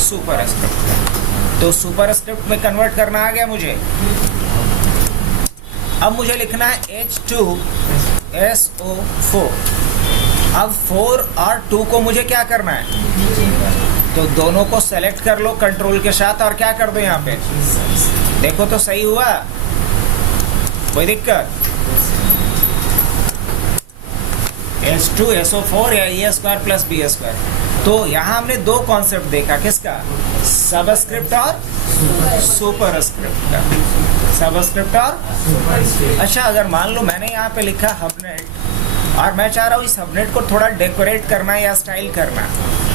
सुपरस्क्रिप्ट का। तो सुपरस्क्रिप्ट में कन्वर्ट करना आ गया मुझे। अब मुझे लिखना है H2SO4। अब 4 और 2 को मुझे क्या करना है? तो दोनों को सेलेक्ट कर लो कंट्रोल के साथ और क्या कर दो यहाँ पे, देखो तो सही हुआ? कोई दिक्कत? H2SO4 या ए स्क्वायर प्लस बी स्क्वायर। तो यहाँ हमने दो कॉन्सेप्ट देखा, किसका? सबस्क्रिप्ट और सुपरस्क्रिप्ट का। सबस्क्रिप्ट और अच्छा, अगर मान लो मैंने यहाँ पे लिखा हबनेट और मैं चाह रहा हूँ इस हबनेट को थोड़ा डेकोरेट करना या स्टाइल करना,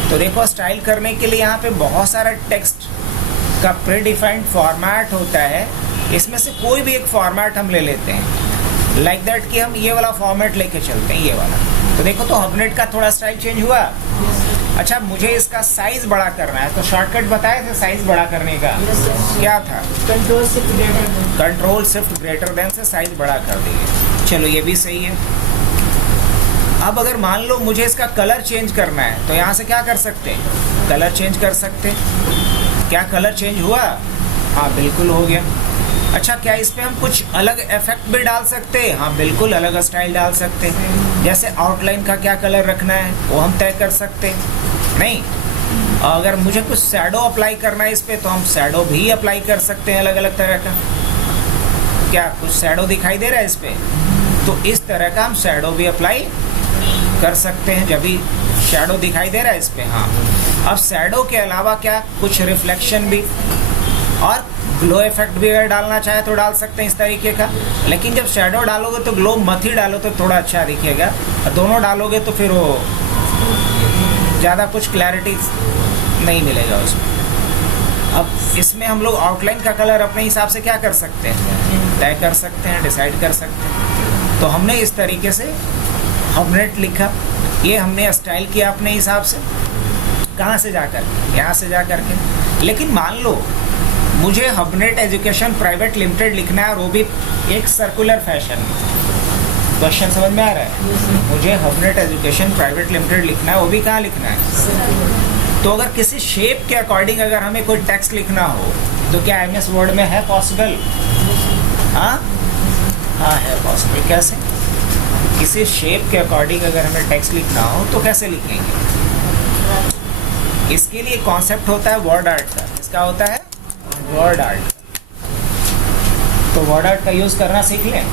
तो देखो स्टाइल करने के लिए यहाँ पे बहुत सारा टेक्स्ट का प्री डिफाइंड फॉर्मेट होता है। इसमें से कोई भी एक फॉर्मेट हम ले लेते हैं, लाइक दैट कि हम ये वाला फॉर्मेट लेके चलते हैं, ये वाला। तो देखो तो हबनेट का थोड़ा स्टाइल चेंज हुआ। अच्छा, मुझे इसका साइज बड़ा करना है, तो शॉर्टकट बताए थे साइज बड़ा करने का। क्या था? कंट्रोल शिफ्ट ग्रेटर देन से साइज बड़ा कर दिए। चलो ये भी सही है। अब अगर मान लो मुझे इसका कलर चेंज करना है तो यहाँ से क्या कर सकते हैं? कलर चेंज कर सकते हैं। क्या कलर चेंज हुआ? हाँ बिल्कुल हो गया। अच्छा, क्या इस पे हम कुछ अलग इफेक्ट भी डाल सकते हैं? हाँ बिल्कुल, अलग स्टाइल डाल सकते हैं। जैसे आउटलाइन का क्या कलर रखना है वो हम तय कर सकते हैं। नहीं, अगर मुझे कुछ शैडो अप्लाई करना है इस पे तो हम शैडो भी अप्लाई कर सकते हैं, अलग अलग तरह का। क्या कुछ शैडो दिखाई दे रहा है इस पे? तो इस तरह का हम शैडो भी अप्लाई कर सकते हैं जब भी शैडो दिखाई दे रहा है इस पे। हाँ, अब शैडो के अलावा क्या कुछ रिफ्लेक्शन भी और ग्लो इफेक्ट भी अगर डालना चाहे तो डाल सकते हैं इस तरीके का। लेकिन जब शैडो डालोगे तो ग्लो मत ही डालो तो थोड़ा अच्छा दिखेगा, और दोनों डालोगे तो फिर वो ज़्यादा कुछ क्लैरिटी नहीं मिलेगा उसमें। अब इसमें हम लोग आउटलाइन का कलर अपने हिसाब से क्या कर सकते हैं? तय कर सकते हैं, डिसाइड कर सकते हैं। तो हमने इस तरीके से हबनेट लिखा, ये हमने स्टाइल किया अपने हिसाब से। कहाँ से जाकर? यहाँ से जा करके। लेकिन मान लो मुझे हबनेट एजुकेशन प्राइवेट लिमिटेड लिखना है और वो भी एक सर्कुलर फैशन में। क्वेश्चन समझ में आ रहा है? मुझे हबनेट एजुकेशन प्राइवेट लिमिटेड लिखना है, वो भी कहाँ लिखना है? तो अगर किसी शेप के अकॉर्डिंग अगर हमें कोई टेक्स्ट लिखना हो तो क्या MS वर्ड में है पॉसिबल? हाँ हाँ है पॉसिबल। कैसे? किसी शेप के अकॉर्डिंग अगर हमें टेक्स्ट लिखना हो तो कैसे लिखेंगे? इसके लिए कॉन्सेप्ट होता है वर्ड आर्ट का। इसका होता है वर्ड आर्ट। तो वर्ड आर्ट का यूज़ करना सीख लें।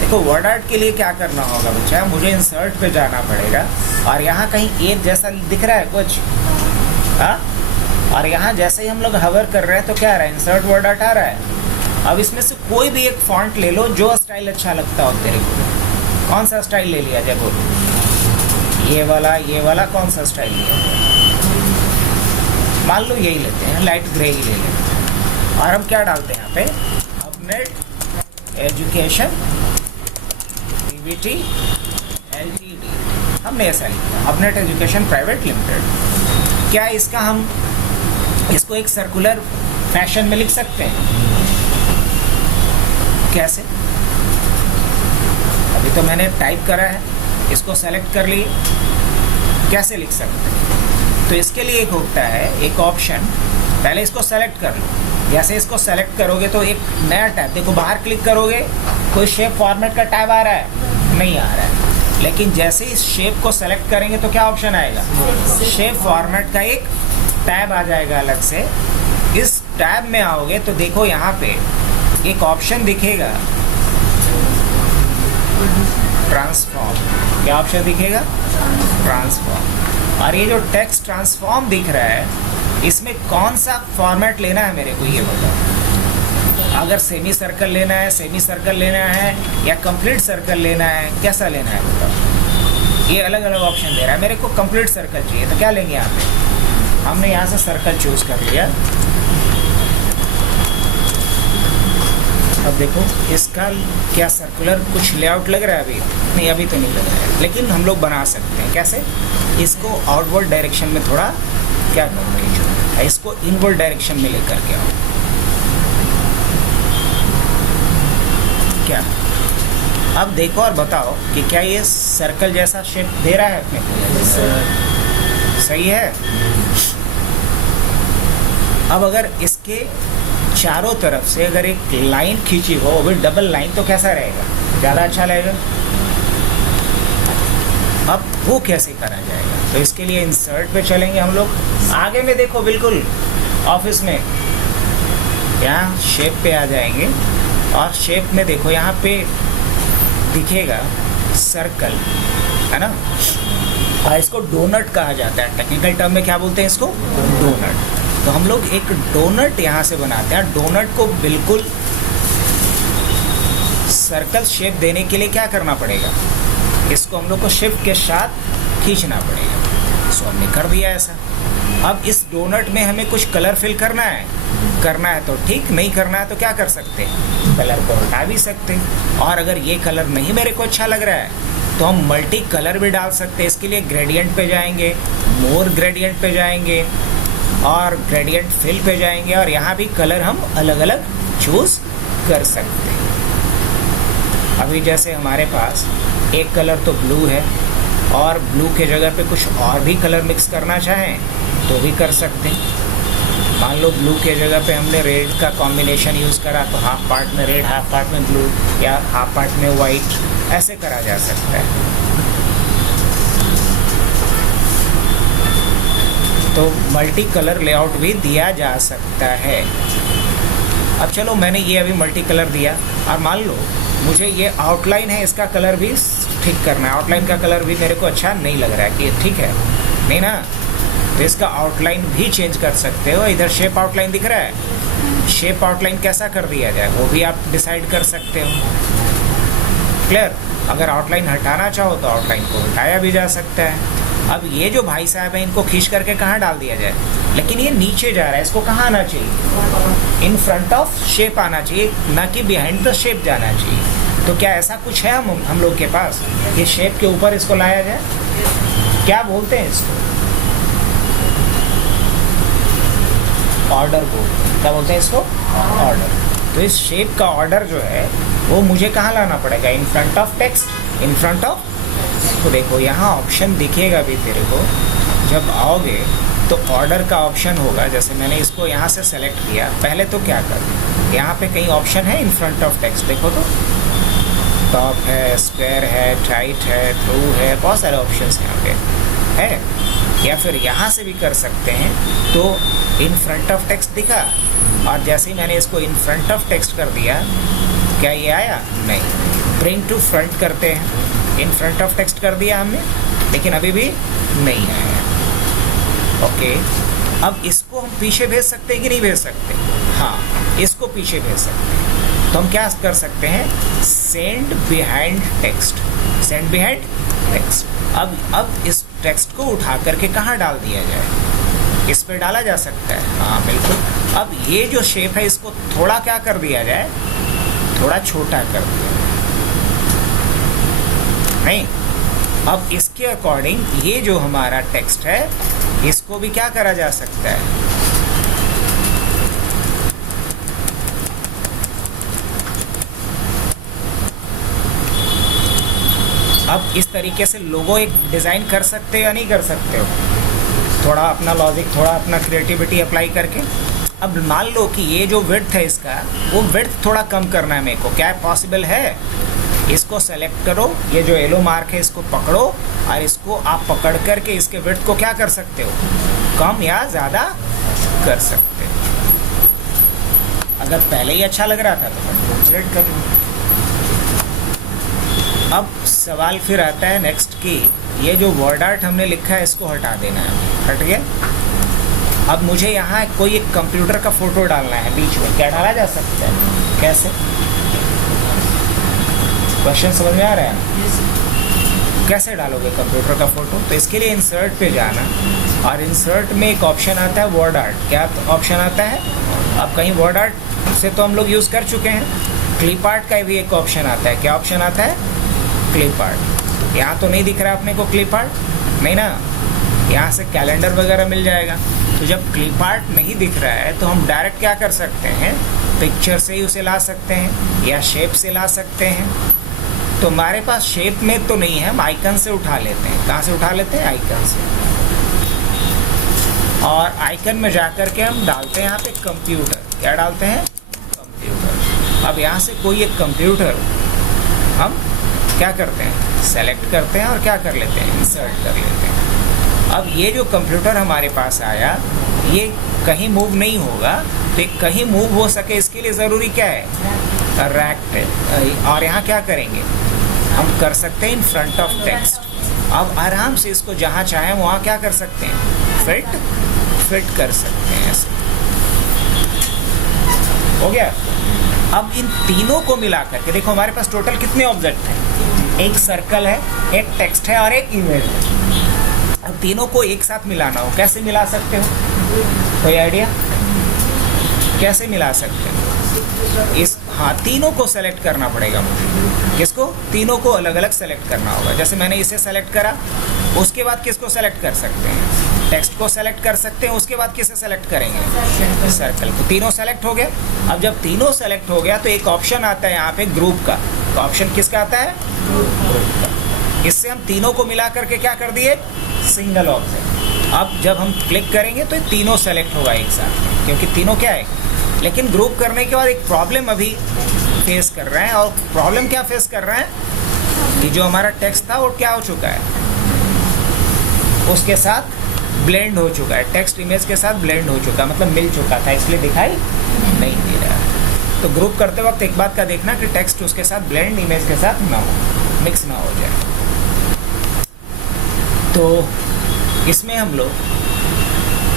देखो वर्ड आर्ट के लिए क्या करना होगा बच्चा, मुझे इंसर्ट पे जाना पड़ेगा और यहाँ कहीं एक जैसा दिख रहा है कुछ, हाँ, और यहाँ जैसे ही हम लोग हवर कर रहे हैं तो क्या आ रहा है? इंसर्ट वर्ड आर्ट आ रहा है। अब इसमें से कोई भी एक फॉन्ट ले लो जो स्टाइल अच्छा लगता हो तेरे को। कौन सा स्टाइल ले लिया जब? ये वाला कौन सा स्टाइल लिया? मान लो यही लेते हैं, लाइट ग्रे ही ले लेते हैं। और हम क्या डालते हैं यहाँ पे? हबनेट एजुकेशन PVT LTD। हमने ऐसा लिखा, हबनेट एजुकेशन प्राइवेट लिमिटेड। क्या इसका हम इसको एक सर्कुलर फैशन में लिख सकते हैं? कैसे? अभी तो मैंने टाइप करा है, इसको सेलेक्ट कर लिए, कैसे लिख सकते हैं? तो इसके लिए एक होता है एक ऑप्शन, पहले इसको सेलेक्ट कर लो। जैसे इसको सेलेक्ट करोगे तो एक नया टैब, देखो बाहर क्लिक करोगे कोई शेप फॉर्मेट का टैब आ रहा है? नहीं आ रहा है। लेकिन जैसे इस शेप को सेलेक्ट करेंगे तो क्या ऑप्शन आएगा? शेप फॉर्मेट का एक टैब आ जाएगा अलग से। इस टैब में आओगे तो देखो यहाँ पे एक ऑप्शन दिखेगा ट्रांसफॉर्म। क्या ऑप्शन दिखेगा? ट्रांसफॉर्म। और ये जो टेक्स्ट ट्रांसफॉर्म दिख रहा है, इसमें कौन सा फॉर्मेट लेना है मेरे को ये बताओ। अगर सेमी सर्कल लेना है, सेमी सर्कल लेना है, या कंप्लीट सर्कल लेना है, कैसा लेना है बताओ। ये अलग अलग ऑप्शन दे रहा है। मेरे को कंप्लीट सर्कल चाहिए, तो क्या लेंगे यहाँ पे? हमने यहाँ से सर्कल चूज कर लिया। अब देखो इसका क्या सर्कुलर कुछ लेआउट लग रहा है अभी? नहीं, अभी तो नहीं लग रहा है, लेकिन हम लोग बना सकते हैं। कैसे? इसको आउटवर्ड डायरेक्शन में थोड़ा क्या करो, इसको इनवर्ड डायरेक्शन में लेकर के आओ। क्या? अब देखो और बताओ कि क्या ये सर्कल जैसा शेप दे रहा है अपने को? सही है। अब अगर इसके चारों तरफ से अगर एक लाइन खींची हो, वो डबल लाइन, तो कैसा रहेगा? ज़्यादा अच्छा लगेगा। अब वो कैसे करा जाएगा? तो इसके लिए इंसर्ट पे चलेंगे हम लोग। आगे में देखो, बिल्कुल ऑफिस में यहाँ शेप पे आ जाएंगे, और शेप में देखो यहाँ पे दिखेगा सर्कल, है ना। और इसको डोनट कहा जाता है। टेक्निकल टर्म में क्या बोलते हैं इसको? डोनट। तो हम लोग एक डोनट यहाँ से बनाते हैं। डोनट को बिल्कुल सर्कल शेप देने के लिए क्या करना पड़ेगा? इसको हम लोग को शिफ्ट के साथ खींचना पड़ेगा। सो हमने कर दिया ऐसा। अब इस डोनट में हमें कुछ कलर फिल करना है तो ठीक, नहीं करना है तो क्या कर सकते हैं? कलर को हटा भी सकते हैं। और अगर ये कलर नहीं मेरे को अच्छा लग रहा है तो हम मल्टी कलर भी डाल सकते हैं। इसके लिए ग्रेडियंट पे जाएंगे, मोर ग्रेडियंट पे जाएंगे, और ग्रेडियंट फिल पे जाएंगे, और यहाँ भी कलर हम अलग अलग चूज कर सकते हैं। अभी जैसे हमारे पास एक कलर तो ब्लू है, और ब्लू के जगह पे कुछ और भी कलर मिक्स करना चाहें तो भी कर सकते हैं। मान लो ब्लू के जगह पे हमने रेड का कॉम्बिनेशन यूज़ करा, तो हाफ पार्ट में रेड, हाफ पार्ट में ब्लू, या हाफ पार्ट में वाइट, ऐसे करा जा सकता है। तो मल्टी कलर लेआउट भी दिया जा सकता है। अब चलो, मैंने ये अभी मल्टी कलर दिया, और मान लो मुझे ये आउटलाइन है, इसका कलर भी ठीक करना है। आउटलाइन का कलर भी मेरे को अच्छा नहीं लग रहा है कि ठीक है, नहीं ना, तो इसका आउटलाइन भी चेंज कर सकते हो। इधर शेप आउटलाइन दिख रहा है, शेप आउटलाइन कैसा कर दिया जाए वो भी आप डिसाइड कर सकते हो। क्लियर? अगर आउटलाइन हटाना चाहो तो आउटलाइन को हटाया भी जा सकता है। अब ये जो भाई साहब हैं, इनको खींच करके कहाँ डाल दिया जाए? लेकिन ये नीचे जा रहा है, इसको कहाँ आना चाहिए? इन फ्रंट ऑफ शेप आना चाहिए, ना कि बिहाइंड द शेप जाना चाहिए। तो क्या ऐसा कुछ है हम लोग के पास? ये शेप के ऊपर इसको लाया जाए? क्या बोलते हैं इसको? ऑर्डर को क्या बोलते हैं इसको? ऑर्डर। तो इस शेप का ऑर्डर जो है वो मुझे कहाँ लाना पड़ेगा? In front of text, in front of. तो देखो यहाँ ऑप्शन दिखेगा भी तेरे को, जब आओगे तो ऑर्डर का ऑप्शन होगा। जैसे मैंने इसको यहाँ से सेलेक्ट किया, पहले तो क्या कर, यहाँ पे कहीं ऑप्शन है इन फ्रंट ऑफ टेक्स्ट, देखो तो टॉप है, स्क्वायर है, टाइट है, थ्रू है, बहुत सारे ऑप्शंस यहाँ पे है। या फिर यहाँ से भी कर सकते हैं। तो इन फ्रंट ऑफ टेक्स्ट दिखा, और जैसे ही मैंने इसको इन फ्रंट ऑफ टेक्स्ट कर दिया, क्या ये आया? नहीं। ब्रिंग टू फ्रंट करते हैं, इन फ्रंट ऑफ टेक्स्ट कर दिया हमने, लेकिन अभी भी नहीं आया। ओके, अब इसको हम पीछे भेज सकते हैं कि नहीं भेज सकते? हाँ, इसको पीछे भेज सकते हैं। तो हम क्या कर सकते हैं? Send behind text, send behind text. अब इस टेक्स्ट को उठा करके कहाँ डाल दिया जाए? इस पे डाला जा सकता है। हाँ बिल्कुल। अब ये जो शेप है इसको थोड़ा क्या कर दिया जाए? थोड़ा छोटा कर दिया नहीं। अब इसके अकॉर्डिंग ये जो हमारा टेक्स्ट है इसको भी क्या करा जा सकता है? अब इस तरीके से लोगो एक डिज़ाइन कर सकते हो या नहीं कर सकते हो? थोड़ा अपना लॉजिक, थोड़ा अपना क्रिएटिविटी अप्लाई करके। अब मान लो कि ये जो विड्थ है इसका, वो विड्थ थोड़ा कम करना है मेरे को, क्या पॉसिबल है? इसको सेलेक्ट करो, ये जो येलो मार्क है इसको पकड़ो, और इसको आप पकड़ करके इसके विड्थ को क्या कर सकते हो? कम या ज़्यादा कर सकते हो। अगर पहले ही अच्छा लग रहा था तो कंट्रोल कर लो। अब सवाल फिर आता है नेक्स्ट कि ये जो वर्ड आर्ट हमने लिखा है इसको हटा देना है, हट गया। अब मुझे यहाँ कोई एक कंप्यूटर का फोटो डालना है बीच में, क्या डाला जा सकता है, कैसे? क्वेश्चन समझ में आ रहा है? कैसे डालोगे कंप्यूटर का फोटो? तो इसके लिए इंसर्ट पे जाना और इंसर्ट में एक ऑप्शन आता है वर्ड आर्ट। क्या ऑप्शन आता है? अब कहीं वर्ड आर्ट से तो हम लोग यूज़ कर चुके हैं, क्लिप आर्ट का भी एक ऑप्शन आता है। क्या ऑप्शन आता है? Clip art. यहाँ तो नहीं दिख रहा अपने को क्लिप आर्ट, नहीं ना, यहाँ से कैलेंडर वगैरह मिल जाएगा। तो जब क्लिप आर्ट नहीं दिख रहा है तो हम डायरेक्ट क्या कर सकते हैं, पिक्चर से ही उसे ला सकते हैं या शेप से ला सकते हैं। तो हमारे पास शेप में तो नहीं है, हम आइकन से उठा लेते हैं। कहाँ से उठा लेते हैं? आइकन से। और आइकन में जाकर के हम डालते हैं यहाँ पे कंप्यूटर। क्या डालते हैं? कंप्यूटर। अब यहाँ से कोई एक कंप्यूटर हम क्या करते हैं, सेलेक्ट करते हैं और क्या कर लेते हैं, इंसर्ट कर लेते हैं। अब ये जो कंप्यूटर हमारे पास आया ये कहीं मूव नहीं होगा, तो ये कहीं मूव हो सके इसके लिए ज़रूरी क्या है, करेक्ट। और यहाँ क्या करेंगे, हम कर सकते हैं इन फ्रंट ऑफ टेक्स्ट। अब आराम से इसको जहाँ चाहें वहाँ क्या कर सकते हैं, फिट कर सकते हैं। ऐसे हो गया। अब इन तीनों को मिला करके देखो हमारे पास टोटल कितने ऑब्जेक्ट हैं, एक सर्कल है, एक टेक्स्ट है और एक इमेज है। अब तीनों को एक साथ मिलाना हो, कैसे मिला सकते हो, कोई आइडिया? कैसे मिला सकते हो? हाँ, तीनों को सेलेक्ट करना पड़ेगा मुझे। किसको? तीनों को अलग अलग सेलेक्ट करना होगा। जैसे मैंने इसे सेलेक्ट करा, उसके बाद किसको सेलेक्ट कर सकते हैं, टेक्स्ट को सेलेक्ट कर सकते हैं। उसके बाद किसे सेलेक्ट करेंगे, सर्कल को। तीनों सेलेक्ट हो गए। अब जब तीनों सेलेक्ट हो गया तो एक ऑप्शन आता है यहाँ पे ग्रुप का। तो ऑप्शन किसका आता है, ग्रुप का। इससे हम तीनों को मिला करके क्या कर दिए, सिंगल ऑब्जेक्ट। अब जब हम क्लिक करेंगे तो तीनों सेलेक्ट होगा एक साथ, क्योंकि तीनों क्या है। लेकिन ग्रुप करने के बाद एक प्रॉब्लम अभी फेस कर रहे हैं। और प्रॉब्लम क्या फेस कर रहे हैं कि जो हमारा टेक्स्ट था वो क्या हो चुका है, उसके साथ ब्लेंड हो चुका है। टेक्स्ट इमेज के साथ ब्लेंड हो चुका, मतलब मिल चुका था, इसलिए दिखाई नहीं दे रहा है। तो ग्रुप करते वक्त एक बात का देखना कि टेक्स्ट उसके साथ ब्लेंड, इमेज के साथ ना हो, मिक्स ना हो जाए। तो इसमें हम लोग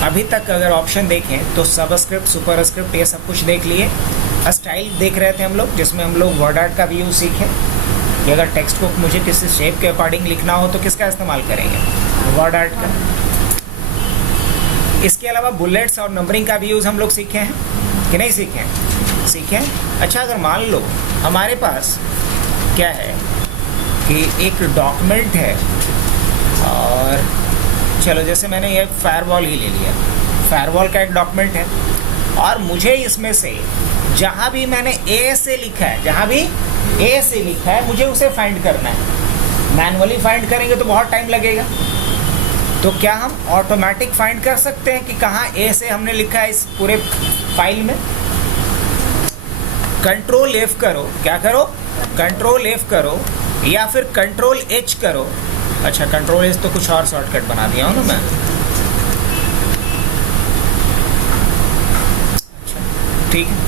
अभी तक अगर ऑप्शन देखें तो सबस्क्रिप्ट, सुपरस्क्रिप्ट, ये सब कुछ देख लिए। स्टाइल देख रहे थे हम लोग, जिसमें हम लोग वर्ड आर्ट का भी यूज़ सीखे कि अगर टेक्स्ट को मुझे किसी शेप के अकॉर्डिंग लिखना हो तो किसका इस्तेमाल करेंगे, वर्ड आर्ट का। इसके अलावा बुलेट्स और नंबरिंग का भी यूज़ हम लोग सीखे हैं कि नहीं सीखे हैं? सीखे हैं। अच्छा, अगर मान लो हमारे पास क्या है कि एक डॉक्यूमेंट है, और चलो जैसे मैंने ये फायरवॉल ही ले लिया, फायरवॉल का एक डॉक्यूमेंट है, और मुझे इसमें से जहाँ भी मैंने ए से लिखा है, जहाँ भी ए से लिखा है मुझे उसे फाइंड करना है। मैनुअली फाइंड करेंगे तो बहुत टाइम लगेगा। तो क्या हम ऑटोमेटिक फाइंड कर सकते हैं कि कहाँ ए से हमने लिखा है इस पूरे फाइल में? कंट्रोल F करो, क्या करो, कंट्रोल F करो या फिर कंट्रोल H करो। अच्छा, कंट्रोल H तो कुछ और शॉर्टकट बना दिया हूँ ना मैं। अच्छा, ठीक है।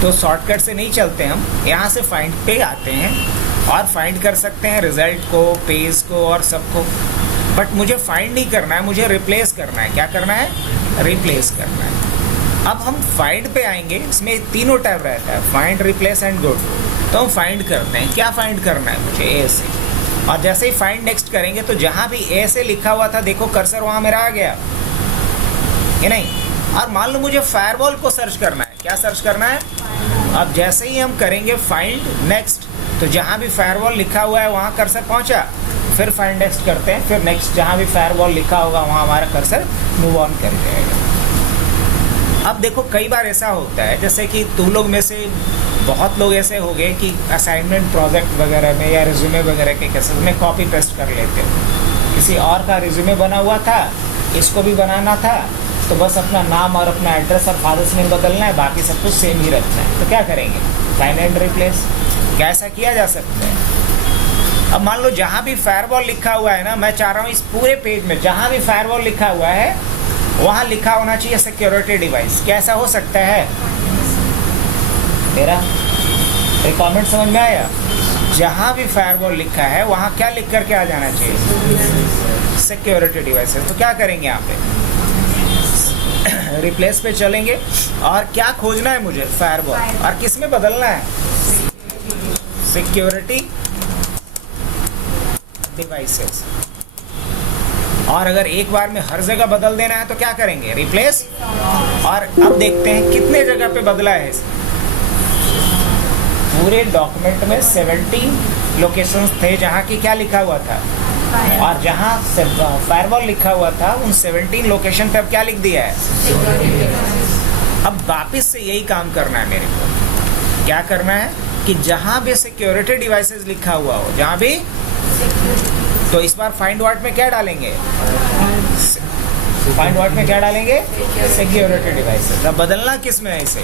तो शॉर्टकट से नहीं चलते, हम यहाँ से फाइंड पे आते हैं और फाइंड कर सकते हैं रिजल्ट को, पेज को और सबको। बट मुझे फाइंड नहीं करना है, मुझे रिप्लेस करना है। क्या करना है, रिप्लेस करना है। अब हम फाइंड पे आएंगे, इसमें तीनों टैब रहता है, find, replace and go to. तो हम फाइंड करते हैं, क्या फाइंड करना है मुझे, ए से। और जैसे ही फाइंड नेक्स्ट करेंगे तो जहाँ भी ए से लिखा हुआ था देखो कर्सर वहाँ मेरा आ गया, ये नहीं। और मान लो मुझे फायरवॉल को सर्च करना है, क्या सर्च करना है। अब जैसे ही हम करेंगे फाइंड नेक्स्ट, तो जहाँ भी फायरवॉल लिखा हुआ है वहाँ कर्सर पहुँचा, फिर फाइंड नेक्स्ट करते हैं, फिर नेक्स्ट जहाँ भी फायरवॉल लिखा होगा वहाँ हमारा कर्सर मूव ऑन कर जाएगा। अब देखो कई बार ऐसा होता है, जैसे कि तुम लोग में से बहुत लोग ऐसे हो गए कि असाइनमेंट, प्रोजेक्ट वगैरह में या रिज्यूमे वगैरह के केसेस में कॉपी पेस्ट कर लेते हो। किसी और का रिज्यूमे बना हुआ था, इसको भी बनाना था, तो बस अपना नाम और अपना एड्रेस और फादर्स नेम बदलना है, बाकी सब कुछ सेम ही रखना है। तो क्या करेंगे, फाइंड एंड रिप्लेस। क्या ऐसा किया जा सकता है? अब मान लो जहाँ भी फायरवॉल लिखा हुआ है ना, मैं चाह रहा हूँ इस पूरे पेज में जहाँ भी फायरवॉल लिखा हुआ है वहाँ लिखा होना चाहिए सिक्योरिटी डिवाइस। क्या ऐसा हो सकता है? मेरा रिक्वायरमेंट समझ में आया? जहाँ भी फायरवॉल लिखा है वहाँ क्या लिख करके आ जाना चाहिए, सिक्योरिटी डिवाइसेस। तो क्या करेंगे यहाँ पे, रिप्लेस पे चलेंगे और क्या खोजना है मुझे, फायरवॉल, और किस में बदलना है, सिक्योरिटी डिवाइसेस। और अगर एक बार में हर जगह बदल देना है तो क्या करेंगे, रिप्लेस। और अब देखते हैं कितने जगह पे बदला है। पूरे डॉक्यूमेंट में 70 लोकेशंस थे जहाँ की क्या लिखा हुआ था, और जहाँ फायरवॉल लिखा हुआ था उन 17 लोकेशन पे अब क्या लिख दिया है। अब वापस से यही काम करना है मेरे को। क्या करना है कि जहाँ भी सिक्योरिटी डिवाइसेस लिखा हुआ हो, जहाँ भी, तो इस बार फाइंड व्हाट में क्या डालेंगे, फाइंड व्हाट में क्या डालेंगे, सिक्योरिटी डिवाइसेस। अब बदलना किस में है इसे,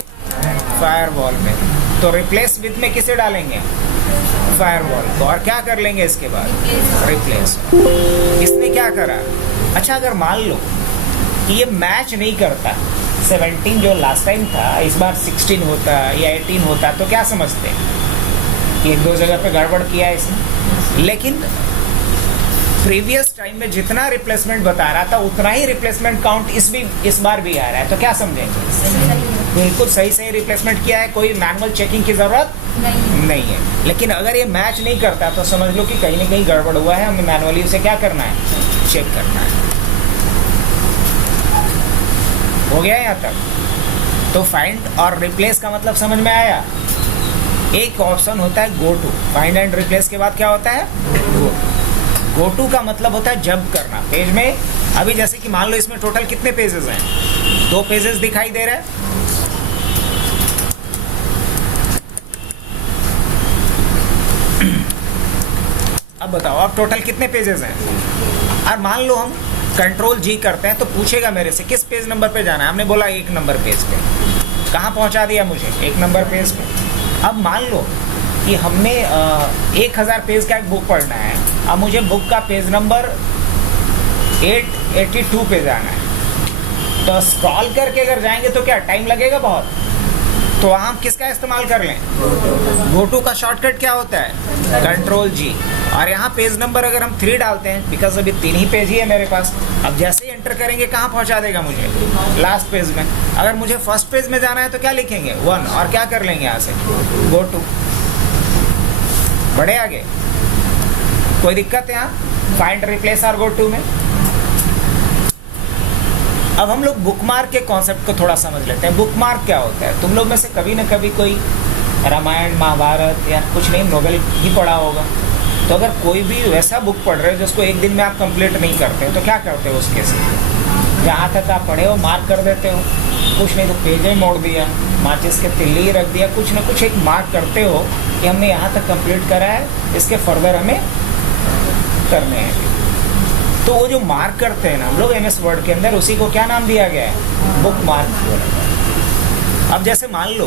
फायरवॉल में। तो रिप्लेस विद में किसे डालेंगे, फायरवॉल को। और क्या कर लेंगे इसके बाद, रिप्लेस। इसने क्या करा, अच्छा अगर मान लो कि ये मैच नहीं करता, 17 जो लास्ट टाइम था इस बार 16 होता या 18 होता, तो क्या समझते हैं, एक दो जगह पे गड़बड़ किया है इसने। लेकिन प्रीवियस टाइम में जितना रिप्लेसमेंट बता रहा था उतना ही रिप्लेसमेंट काउंट इस बार भी आ रहा है। तो क्या समझेंगे, बिल्कुल सही रिप्लेसमेंट किया है, कोई मैनुअल चेकिंग की जरूरत नहीं है। लेकिन अगर ये मैच नहीं करता तो समझ लो कि कहीं ना कहीं गड़बड़ हुआ है, हमें मैनुअली उसे क्या करना है, चेक करना है। हो गया यहाँ तक। तो फाइंड और रिप्लेस का मतलब समझ में आया। एक ऑप्शन होता है go to, find and replace के बाद क्या होता है, गो टू का मतलब होता है जंप करना पेज में। अभी जैसे कि मान लो इसमें टोटल कितने पेजेस हैं, 2 पेजेस दिखाई दे रहे हैं। अब बताओ अब टोटल कितने पेजेस हैं। और मान लो हम कंट्रोल जी करते हैं तो पूछेगा मेरे से किस पेज नंबर पे जाना है। हमने बोला 1 नंबर पेज पे, कहाँ पहुंचा दिया मुझे, 1 नंबर पेज पे। अब मान लो कि हमने 1000 पेज का एक बुक पढ़ना है, अब मुझे बुक का पेज नंबर 882 पे जाना है। तो स्क्रॉल करके अगर जाएंगे तो क्या टाइम लगेगा बहुत, तो वहाँ हम किसका इस्तेमाल कर लें, गो टू का शॉर्टकट क्या होता है, कंट्रोल जी। और यहाँ पेज नंबर अगर हम 3 डालते हैं, बिकॉज अभी 3 ही पेज ही है मेरे पास, अब जैसे ही एंटर करेंगे कहाँ पहुँचा देगा मुझे, लास्ट पेज में। अगर मुझे फर्स्ट पेज में जाना है तो क्या लिखेंगे 1, और क्या कर लेंगे यहाँ से, गो टू। बढ़े आगे, कोई दिक्कत है यहाँ फाइंड रिप्लेस और गो टू में। अब हम लोग बुकमार्क के कॉन्सेप्ट को थोड़ा समझ लेते हैं। बुकमार्क क्या होता है, तुम लोग में से कभी न कभी कोई रामायण महाभारत या कुछ नहीं नोवेल ही पढ़ा होगा। तो अगर कोई भी वैसा बुक पढ़ रहे हो जिसको एक दिन में आप कंप्लीट नहीं करते तो क्या करते हो, उसके से जहाँ तक आप पढ़े हो मार्क कर देते हो, कुछ नहीं तो पेज ही मोड़ दिया, माचिस के तिल्ली ही रख दिया, कुछ ना कुछ एक मार्क करते हो कि हमने यहाँ तक कंप्लीट करा है, इसके फर्दर हमें करने हैं। तो वो जो मार्क करते हैं ना हम लोग MS वर्ड के अंदर, उसी को क्या नाम दिया गया है, बुक मार्क। अब जैसे मान लो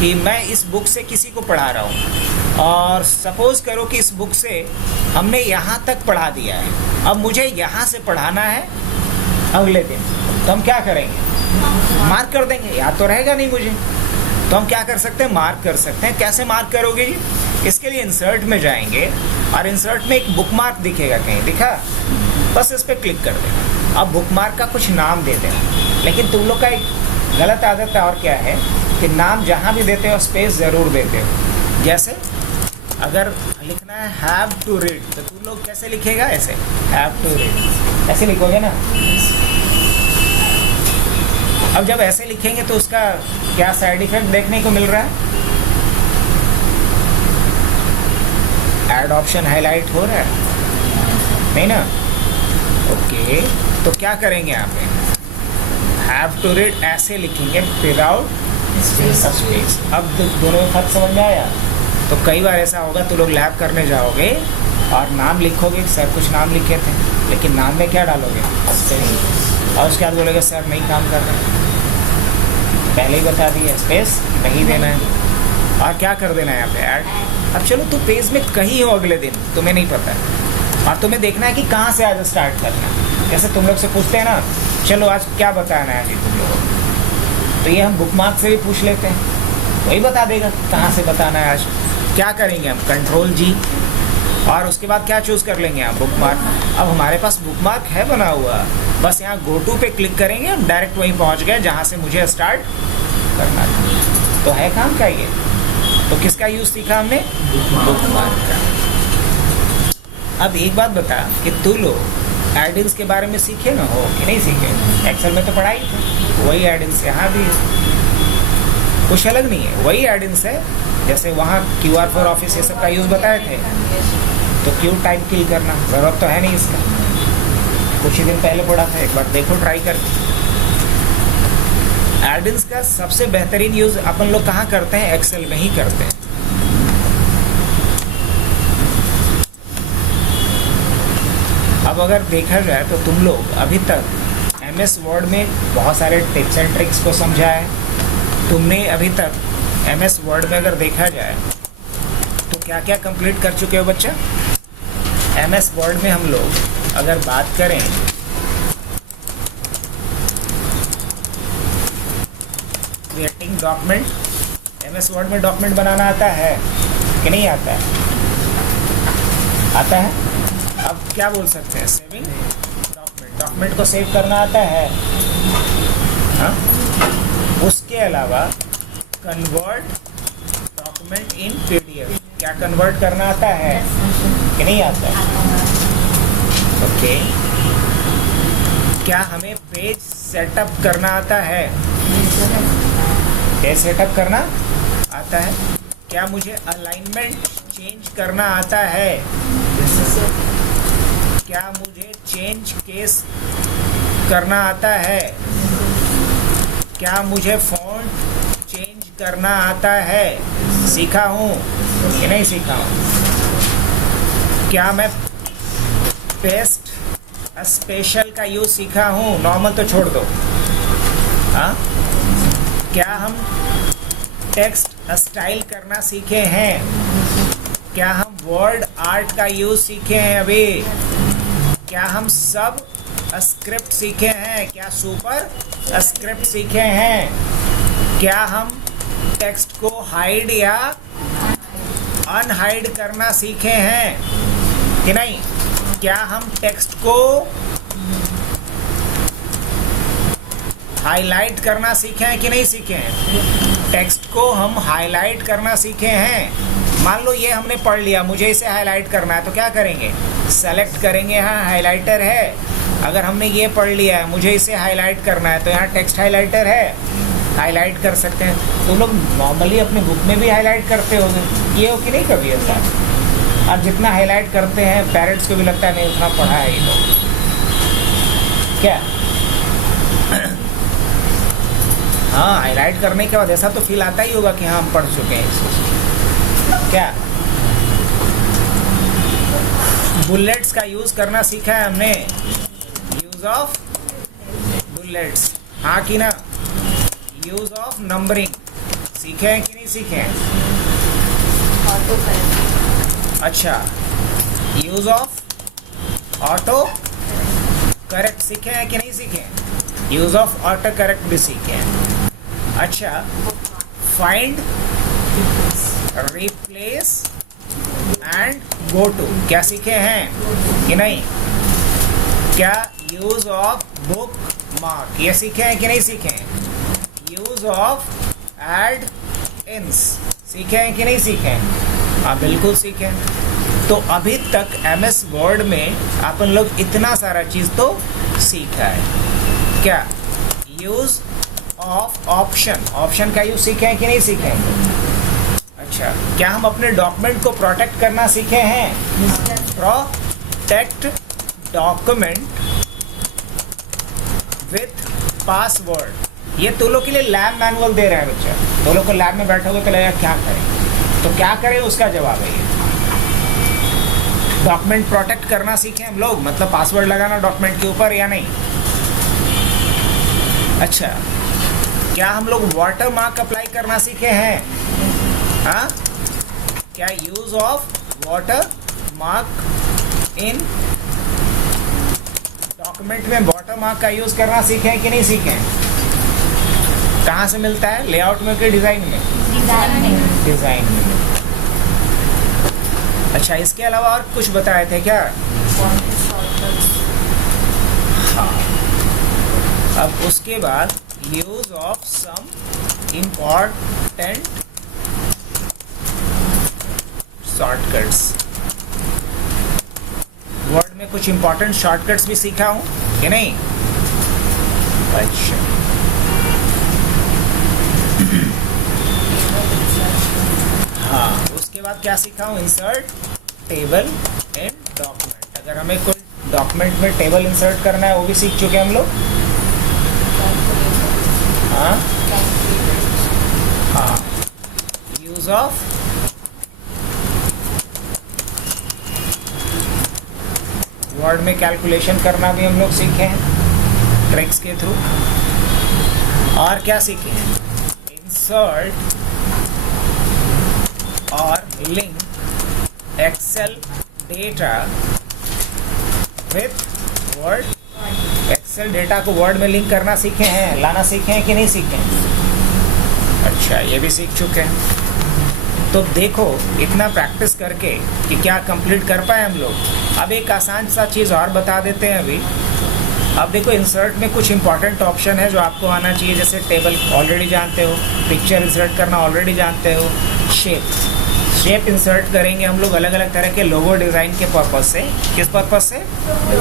कि मैं इस बुक से किसी को पढ़ा रहा हूँ और सपोज करो कि इस बुक से हमने यहाँ तक पढ़ा दिया है, अब मुझे यहाँ से पढ़ाना है अगले दिन, तो हम क्या करेंगे, मार्क कर देंगे, याद तो रहेगा नहीं मुझे। तो हम क्या कर सकते हैं, मार्क कर सकते हैं। कैसे मार्क करोगे जी, इसके लिए इंसर्ट में जाएंगे और इंसर्ट में एक बुक मार्क दिखेगा, कहीं दिखा, बस इस पर क्लिक कर देना। अब बुक मार्क का कुछ नाम दे देना। लेकिन तुम लोग का एक गलत आदत है, और क्या है कि नाम जहाँ भी देते हो स्पेस ज़रूर देते हो। जैसे अगर लिखना है हैव टू रीड, तो तुम लोग कैसे लिखेगा, ऐसे हैव टू रीड ऐसे लिखोगे ना। अब जब ऐसे लिखेंगे तो उसका क्या साइड इफेक्ट देखने को मिल रहा है, ऐड ऑप्शन हाईलाइट हो रहा है, नहीं ना। ओके, तो क्या करेंगे यहाँ पे, हैव टू रीड ऐसे लिखेंगे विदाउट स्पेस। अब दोनों में फर्क समझ में आया। तो कई बार ऐसा होगा, तो लोग लैब करने जाओगे और नाम लिखोगे, सर कुछ नाम लिखे थे, लेकिन नाम में क्या डालोगे, स्पेस, और उसके बाद बोलोगे सर नहीं काम कर रहे, पहले ही बता दिया स्पेस नहीं देना है। और क्या कर देना है यहाँ पे, ऐड। अब चलो तो पेज में कहीं हो अगले दिन, तुम्हें नहीं पता है, और तुम्हें देखना है कि कहाँ से आज स्टार्ट करना है। जैसे तुम लोग से पूछते हैं ना, चलो आज क्या बताना है जी तुम लोगों को, तो ये हम बुक मार्क से भी पूछ लेते हैं, वही बता देगा कहाँ से बताना है आज। क्या करेंगे हम, कंट्रोल जी, और उसके बाद क्या चूज़ कर लेंगे हम, बुक मार्क। अब हमारे पास बुक मार्क है बना हुआ, बस यहाँ गो टू पे क्लिक करेंगे, डायरेक्ट वहीं पहुँच गए जहाँ से मुझे स्टार्ट करना था। तो है काम का ये। तो किसका यूज़ सीखा हमने, बुक मार्क का। अब एक बात बता कि तू लोग एडिंग्स के बारे में सीखे ना हो कि नहीं सीखे? एक्सेल में तो पढ़ाई थी, वही एडिंग्स यहाँ भी है, कुछ अलग नहीं है, वही एडिंग्स है। जैसे वहाँ QR फॉर ऑफिस ये सब का यूज़ बताए थे, तो क्यों टाइप किल करना, ज़रूरत तो है नहीं इसका। कुछ ही दिन पहले पढ़ा था, एक बार देखो ट्राई करके। एडिंग्स का सबसे बेहतरीन यूज़ अपन लोग कहाँ करते हैं, एक्सेल में ही करते हैं। अब अगर देखा जाए तो तुम लोग अभी तक MS वर्ड में बहुत सारे टिप्स एंड ट्रिक्स को समझा है। तुमने अभी तक MS वर्ड में अगर देखा जाए तो क्या क्या कंप्लीट कर चुके हो बच्चा? MS वर्ड में हम लोग अगर बात करें, क्रिएटिंग डॉक्यूमेंट, MS वर्ड में डॉक्यूमेंट बनाना आता है कि नहीं आता है? आता है। अब क्या बोल सकते हैं, सेविंग डॉक्यूमेंट, डॉक्यूमेंट को सेव करना आता है। हाँ, उसके अलावा कन्वर्ट डॉक्यूमेंट इन PDF, क्या कन्वर्ट करना आता है कि नहीं आता है? ओके। क्या हमें पेज सेटअप करना आता है? पेज सेटअप करना आता है। क्या मुझे अलाइनमेंट चेंज करना आता है? क्या मुझे चेंज केस करना आता है? क्या मुझे फ़ॉन्ट चेंज करना आता है? सीखा हूँ कि नहीं सीखा हूँ? क्या मैं पेस्ट स्पेशल का यूज़ सीखा हूँ? नॉर्मल तो छोड़ दो। हाँ, क्या हम टेक्स्ट स्टाइल करना सीखे हैं? क्या हम वर्ड आर्ट का यूज़ सीखे हैं अभी? क्या हम सब स्क्रिप्ट सीखे हैं? क्या सुपर स्क्रिप्ट सीखे हैं? क्या हम टेक्स्ट को हाइड या अनहाइड करना सीखे हैं कि नहीं? क्या हम टेक्स्ट को हाईलाइट करना सीखे हैं कि नहीं सीखे हैं? टेक्स्ट को हम हाईलाइट करना सीखे हैं। मान लो ये हमने पढ़ लिया, मुझे इसे हाईलाइट करना है, तो क्या करेंगे, सेलेक्ट करेंगे, हाँ हाईलाइटर है। अगर हमने ये पढ़ लिया है, मुझे इसे हाईलाइट करना है, तो यहाँ टेक्स्ट हाईलाइटर है, हाईलाइट कर सकते हैं। तो लोग नॉर्मली अपने बुक में भी हाईलाइट करते होंगे, ये हो कि नहीं कभी ऐसा? आप जितना हाईलाइट करते हैं पेरेंट्स को भी लगता है नहीं उतना पढ़ा है ये लोग, क्या? हाँ, हाईलाइट करने के बाद ऐसा तो फील आता ही होगा कि हाँ हम पढ़ चुके हैं इस क्या? बुलेट्स का यूज़ करना सीखा है हमने, यूज़ ऑफ बुलेट्स, हाँ कि ना? यूज़ ऑफ नंबरिंग सीखे हैं कि नहीं सीखे हैं? अच्छा, यूज़ ऑफ ऑटो करेक्ट सीखे हैं कि नहीं सीखे हैं? यूज़ ऑफ ऑटो करेक्ट भी सीखे हैं। अच्छा, find, replace and go to क्या सीखे हैं कि नहीं? क्या यूज ऑफ बुक मार्क ये सीखे हैं कि नहीं सीखे हैं? यूज ऑफ एड इन्स सीखे हैं कि नहीं सीखे हैं? हाँ बिल्कुल सीखे हैं। तो अभी तक MS वर्ड में अपन लोग इतना सारा चीज़ तो सीखा है। क्या? यूज ऑफ ऑप्शन, ऑप्शन का यूज सीखे हैं कि नहीं सीखे हैं? अच्छा, क्या हम अपने डॉक्यूमेंट को प्रोटेक्ट करना सीखे हैं? प्रोटेक्ट डॉक्यूमेंट विथ पासवर्ड, ये तो लोग के लिए लैब मैनुअल दे रहे हैं बच्चा। तो लोग को लैब में बैठोगे तो लगेगा क्या करें, तो क्या करें उसका जवाब है ये। डॉक्यूमेंट प्रोटेक्ट करना सीखे हम लोग, मतलब पासवर्ड लगाना डॉक्यूमेंट के ऊपर या नहीं? अच्छा, क्या हम लोग वाटर मार्क अप्लाई करना सीखे हैं? हाँ, क्या use of water mark in document में वाटर मार्क का यूज करना सीखे हैं कि नहीं सीखे हैं? कहाँ से मिलता है, लेआउट में कि डिजाइन में? डिजाइन में। अच्छा, इसके अलावा और कुछ बताए थे क्या? हाँ, अब उसके बाद use of some important shortcuts. Word में कुछ इंपॉर्टेंट शॉर्टकट्स भी सीखा हूं कि नहीं? अच्छा, हाँ, उसके बाद क्या सीखा हूँ? इंसर्ट टेबल इन डॉक्यूमेंट। अगर हमें कोई डॉक्यूमेंट में टेबल इंसर्ट करना है वो भी सीख चुके हम लोग। हाँ हाँ, यूज ऑफ वर्ड में कैलकुलेशन करना भी हम लोग सीखे हैं ट्रिक्स के थ्रू। और क्या सीखे हैं? इंसर्ट और link Excel data with Word. Excel data को वर्ड में लिंक करना सीखे हैं, लाना सीखे हैं कि नहीं सीखे हैं? अच्छा, ये भी सीख चुके हैं। तो देखो, इतना प्रैक्टिस करके कि क्या कंप्लीट कर पाए हम लोग। अब एक आसान सा चीज़ और बता देते हैं अभी। अब देखो, इंसर्ट में कुछ इंपॉर्टेंट ऑप्शन है जो आपको आना चाहिए। जैसे टेबल ऑलरेडी जानते हो, पिक्चर इंसर्ट करना ऑलरेडी जानते हो, शेप इंसर्ट करेंगे हम लोग अलग अलग तरह के लोगो डिज़ाइन के पर्पज़ से। किस पर्पज़ से?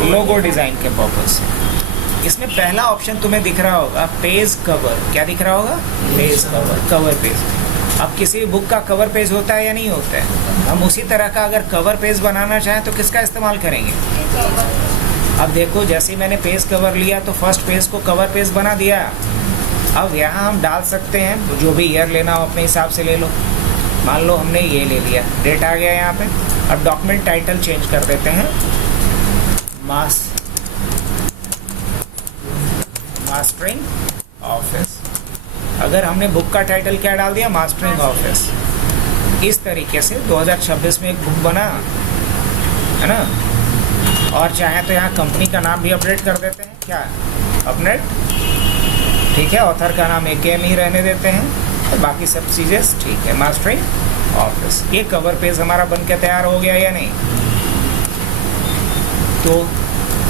लोगो डिज़ाइन के पर्पज़ से। इसमें पहला ऑप्शन तुम्हें दिख रहा होगा पेज कवर। क्या दिख रहा होगा? Page cover, cover page. अब किसी बुक का कवर पेज होता है या नहीं होता है? हम उसी तरह का अगर कवर पेज बनाना चाहें तो किसका इस्तेमाल करेंगे? अब देखो, जैसे ही मैंने पेज कवर लिया तो फर्स्ट पेज को कवर पेज बना दिया। अब यहाँ हम डाल सकते हैं जो भी ईयर लेना हो अपने हिसाब से ले लो। मान लो हमने ये ले लिया, डेट आ गया यहाँ पे। अब डॉक्यूमेंट टाइटल चेंज कर देते हैं, मास्टरिंग ऑफिस। अगर हमने बुक का टाइटल क्या डाल दिया? Mastering office. इस तरीके से 2026 में एक बुक बना, है ना। और चाहे तो यहाँ कंपनी का नाम भी अपडेट कर देते हैं। क्या अपडेट? ठीक है, ऑथर का नाम AKM ही रहने देते हैं और बाकी सब चीज़ें ठीक है। मास्टरिंग ऑफिस, ये कवर पेज हमारा बन के तैयार हो गया या नहीं? तो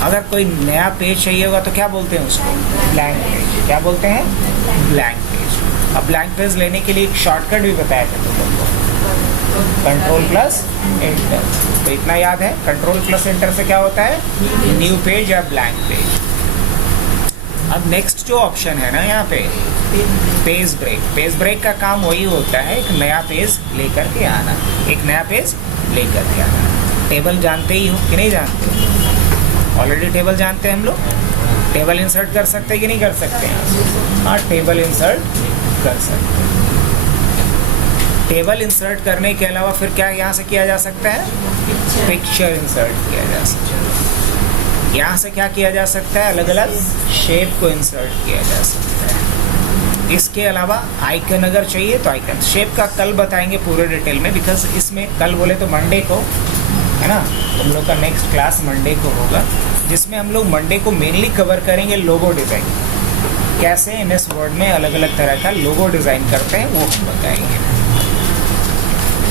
अगर कोई नया पेज चाहिए होगा तो क्या बोलते हैं उसको? Blank page. क्या बोलते हैं? Blank page. अब ब्लैंक पेज लेने के लिए एक शॉर्टकट भी बताया था तुम लोग को, Ctrl+Enter। तो इतना याद है, Ctrl+Enter से क्या होता है? न्यू पेज या ब्लैंक पेज। अब नेक्स्ट जो ऑप्शन है ना यहाँ पे, पेज ब्रेक। पेज ब्रेक का काम वही होता है, एक नया पेज लेकर के आना, एक नया पेज लेकर के आना। टेबल जानते ही हो कि नहीं जानते? ऑलरेडी टेबल जानते हैं हम लोग। टेबल इंसर्ट कर सकते हैं कि नहीं कर सकते हैं? हाँ, टेबल इंसर्ट कर सकते हैं। टेबल इंसर्ट करने के अलावा फिर क्या यहाँ से किया जा सकता है? पिक्चर इंसर्ट किया जा सकता है। यहाँ से क्या किया जा सकता है? अलग अलग शेप को इंसर्ट किया जा सकता है। इसके अलावा आइकन अगर चाहिए तो आइकन। शेप का कल बताएंगे पूरे डिटेल में, बिकॉज इसमें कल बोले तो मंडे को, है ना, तुम लोग का नेक्स्ट क्लास मंडे को होगा, जिसमें हम लोग मंडे को मेनली कवर करेंगे लोगो डिज़ाइन। कैसे MS वर्ड में अलग अलग तरह का लोगो डिज़ाइन करते हैं वो हम बताएंगे।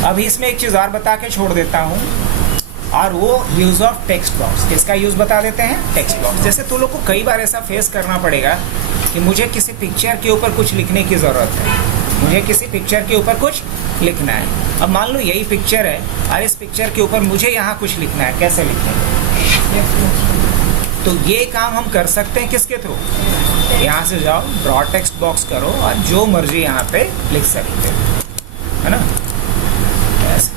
अभी इसमें एक चीज़ और बता के छोड़ देता हूँ, और वो यूज़ ऑफ टेक्स्ट बॉक्स। किसका यूज़ बता देते हैं? Text box. जैसे तुम लोग को कई बार ऐसा फेस करना पड़ेगा कि मुझे किसी पिक्चर के ऊपर कुछ लिखने की ज़रूरत है, मुझे किसी पिक्चर के ऊपर कुछ लिखना है। अब मान लो यही पिक्चर है और इस पिक्चर के ऊपर मुझे यहाँ कुछ लिखना है, कैसे लिखेंगे? तो ये काम हम कर सकते हैं किसके थ्रू? यहाँ से जाओ, ड्रॉ टेक्स्ट बॉक्स करो और जो मर्जी यहाँ पे लिख सकते हो, है ना। ऐसे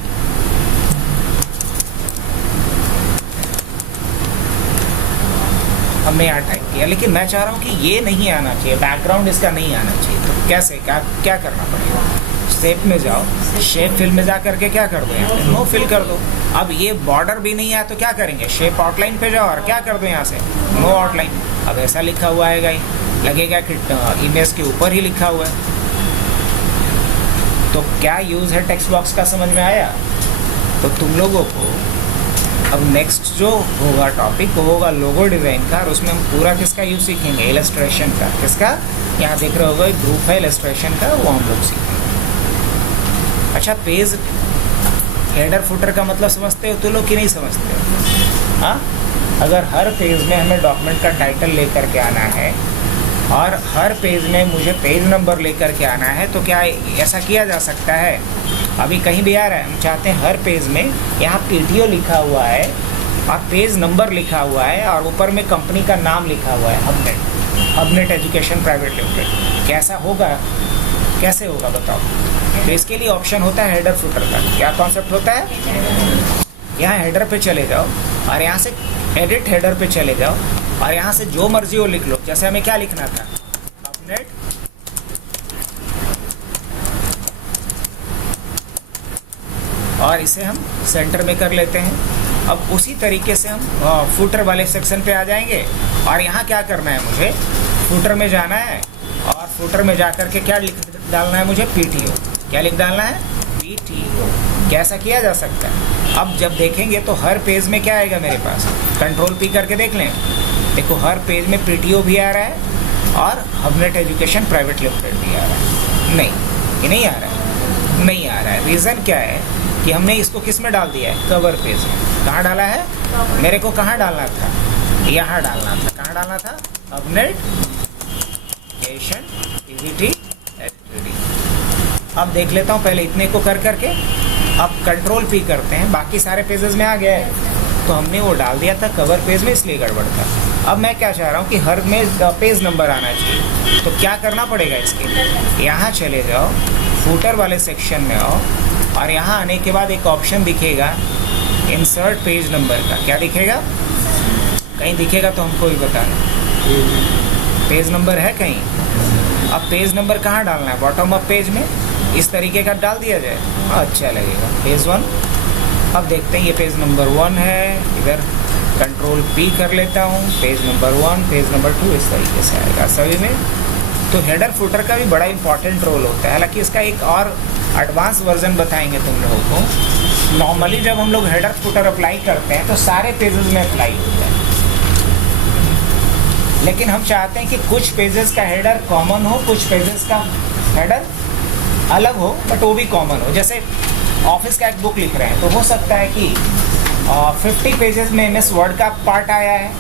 हमने यहाँ टाइप किया, लेकिन मैं चाह रहा हूँ कि ये नहीं आना चाहिए, बैकग्राउंड इसका नहीं आना चाहिए। तो कैसे, क्या करना पड़ेगा? शेप में जाओ, शेप फिल में जा करके क्या कर दो? यहाँ पे नो फिल कर दो। अब ये बॉर्डर भी नहीं है तो क्या करेंगे? शेप आउटलाइन पे जाओ और क्या कर दो? यहाँ से नो आउटलाइन। अब ऐसा लिखा हुआ है, लगेगा कि इमेज के ऊपर ही लिखा हुआ है। तो क्या यूज़ है टेक्स्ट बॉक्स का, समझ में आया? तो तुम लोगों को अब नेक्स्ट जो होगा टॉपिक वो होगा लोगो डिज़ाइन का, और उसमें हम पूरा किसका यूज़ सीखेंगे? इलस्ट्रेशन का। किसका? यहाँ देख रहे होगा एक ग्रुप है इलस्ट्रेशन का, वो हम लोग सीखेंगे। अच्छा, पेज हेडर फुटर का मतलब समझते हो तो लोग कि नहीं समझते हो? हाँ, अगर हर पेज में हमें डॉक्यूमेंट का टाइटल लेकर के आना है और हर पेज में मुझे पेज नंबर लेकर के आना है, तो क्या ऐसा किया जा सकता है? अभी कहीं भी आ रहा है, हम चाहते हैं हर पेज में यहाँ PTO लिखा हुआ है और पेज नंबर लिखा हुआ है और ऊपर में कंपनी का नाम लिखा हुआ है, हबनेट एजुकेशन प्राइवेट लिमिटेड। कैसा होगा, कैसे होगा बताओ? तो इसके लिए ऑप्शन होता है हेडर फुटर का। क्या कॉन्सेप्ट होता है? यहाँ हेडर पे चले जाओ और यहाँ से एडिट हेडर पे चले जाओ और यहाँ से जो मर्जी वो लिख लो। जैसे हमें क्या लिखना था, हबनेट और इसे हम सेंटर में कर लेते हैं। अब उसी तरीके से हम फुटर वाले सेक्शन पे आ जाएंगे और यहाँ क्या करना है, मुझे फुटर में जाना है और फुटर में जा कर के क्या लिख डालना है मुझे, PTO। क्या लिख डालना है? PTO। कैसा किया जा सकता है? अब जब देखेंगे तो हर पेज में क्या आएगा मेरे पास, कंट्रोल P करके देख लें। देखो हर पेज में PTO भी आ रहा है और हबनेट एजुकेशन प्राइवेट लिमिटेड भी आ रहा है। नहीं, ये नहीं आ रहा है, नहीं आ रहा है। रीज़न क्या है कि हमने इसको किस में डाल दिया है, कवर पेज में। कहाँ डाला है? मेरे को कहाँ डालना था, यहाँ डालना था। कहाँ डालना था? हबनेट एजुकेशन PVT STD। अब देख लेता हूँ पहले इतने को कर करके। अब कंट्रोल P करते हैं, बाकी सारे पेजेस में आ गया है, तो हमने वो डाल दिया था कवर पेज में, इसलिए गड़बड़ था। अब मैं क्या चाह रहा हूँ कि हर में पेज नंबर आना चाहिए, तो क्या करना पड़ेगा इसके लिए? यहाँ चले जाओ, फुटर वाले सेक्शन में आओ और यहाँ आने के बाद एक ऑप्शन दिखेगा इंसर्ट पेज नंबर का। क्या दिखेगा? कहीं दिखेगा तो हमको भी बताना। पेज नंबर है कहीं? अब पेज नंबर कहाँ डालना है? बॉटम ऑफ पेज में इस तरीके का डाल दिया जाए, अच्छा लगेगा। पेज 1। अब देखते हैं, ये पेज नंबर 1 है, इधर कंट्रोल P कर लेता हूँ, पेज नंबर 1, पेज नंबर 2, इस तरीके से आएगा सभी में। तो हेडर फुटर का भी बड़ा इंपॉर्टेंट रोल होता है। हालांकि इसका एक और एडवांस वर्जन बताएंगे तुम लोगों को। नॉर्मली जब हम लोग हेडर फुटर अप्लाई करते हैं तो सारे पेजेस में अप्लाई होता है, लेकिन हम चाहते हैं कि कुछ पेजेस का हेडर कॉमन हो, कुछ पेजेस का हेडर अलग हो, बट वो भी कॉमन हो। जैसे ऑफिस का एक बुक लिख रहे हैं तो हो सकता है कि 50 पेजेस में MS वर्ड का पार्ट आया है,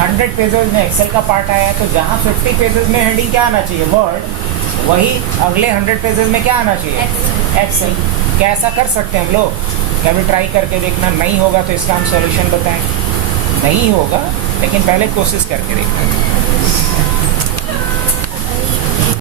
100 पेजेस में एक्सेल का पार्ट आया है, तो जहाँ 50 पेजेस में हेडिंग क्या आना चाहिए, वर्ड, वही अगले 100 पेजेस में क्या आना चाहिए, एक्सेल। क्या ऐसा कर सकते हैं हम लोग? कभी ट्राई करके देखना, नहीं होगा तो इसका हम सॉल्यूशन बताएं। नहीं होगा, लेकिन पहले कोशिश करके देखना।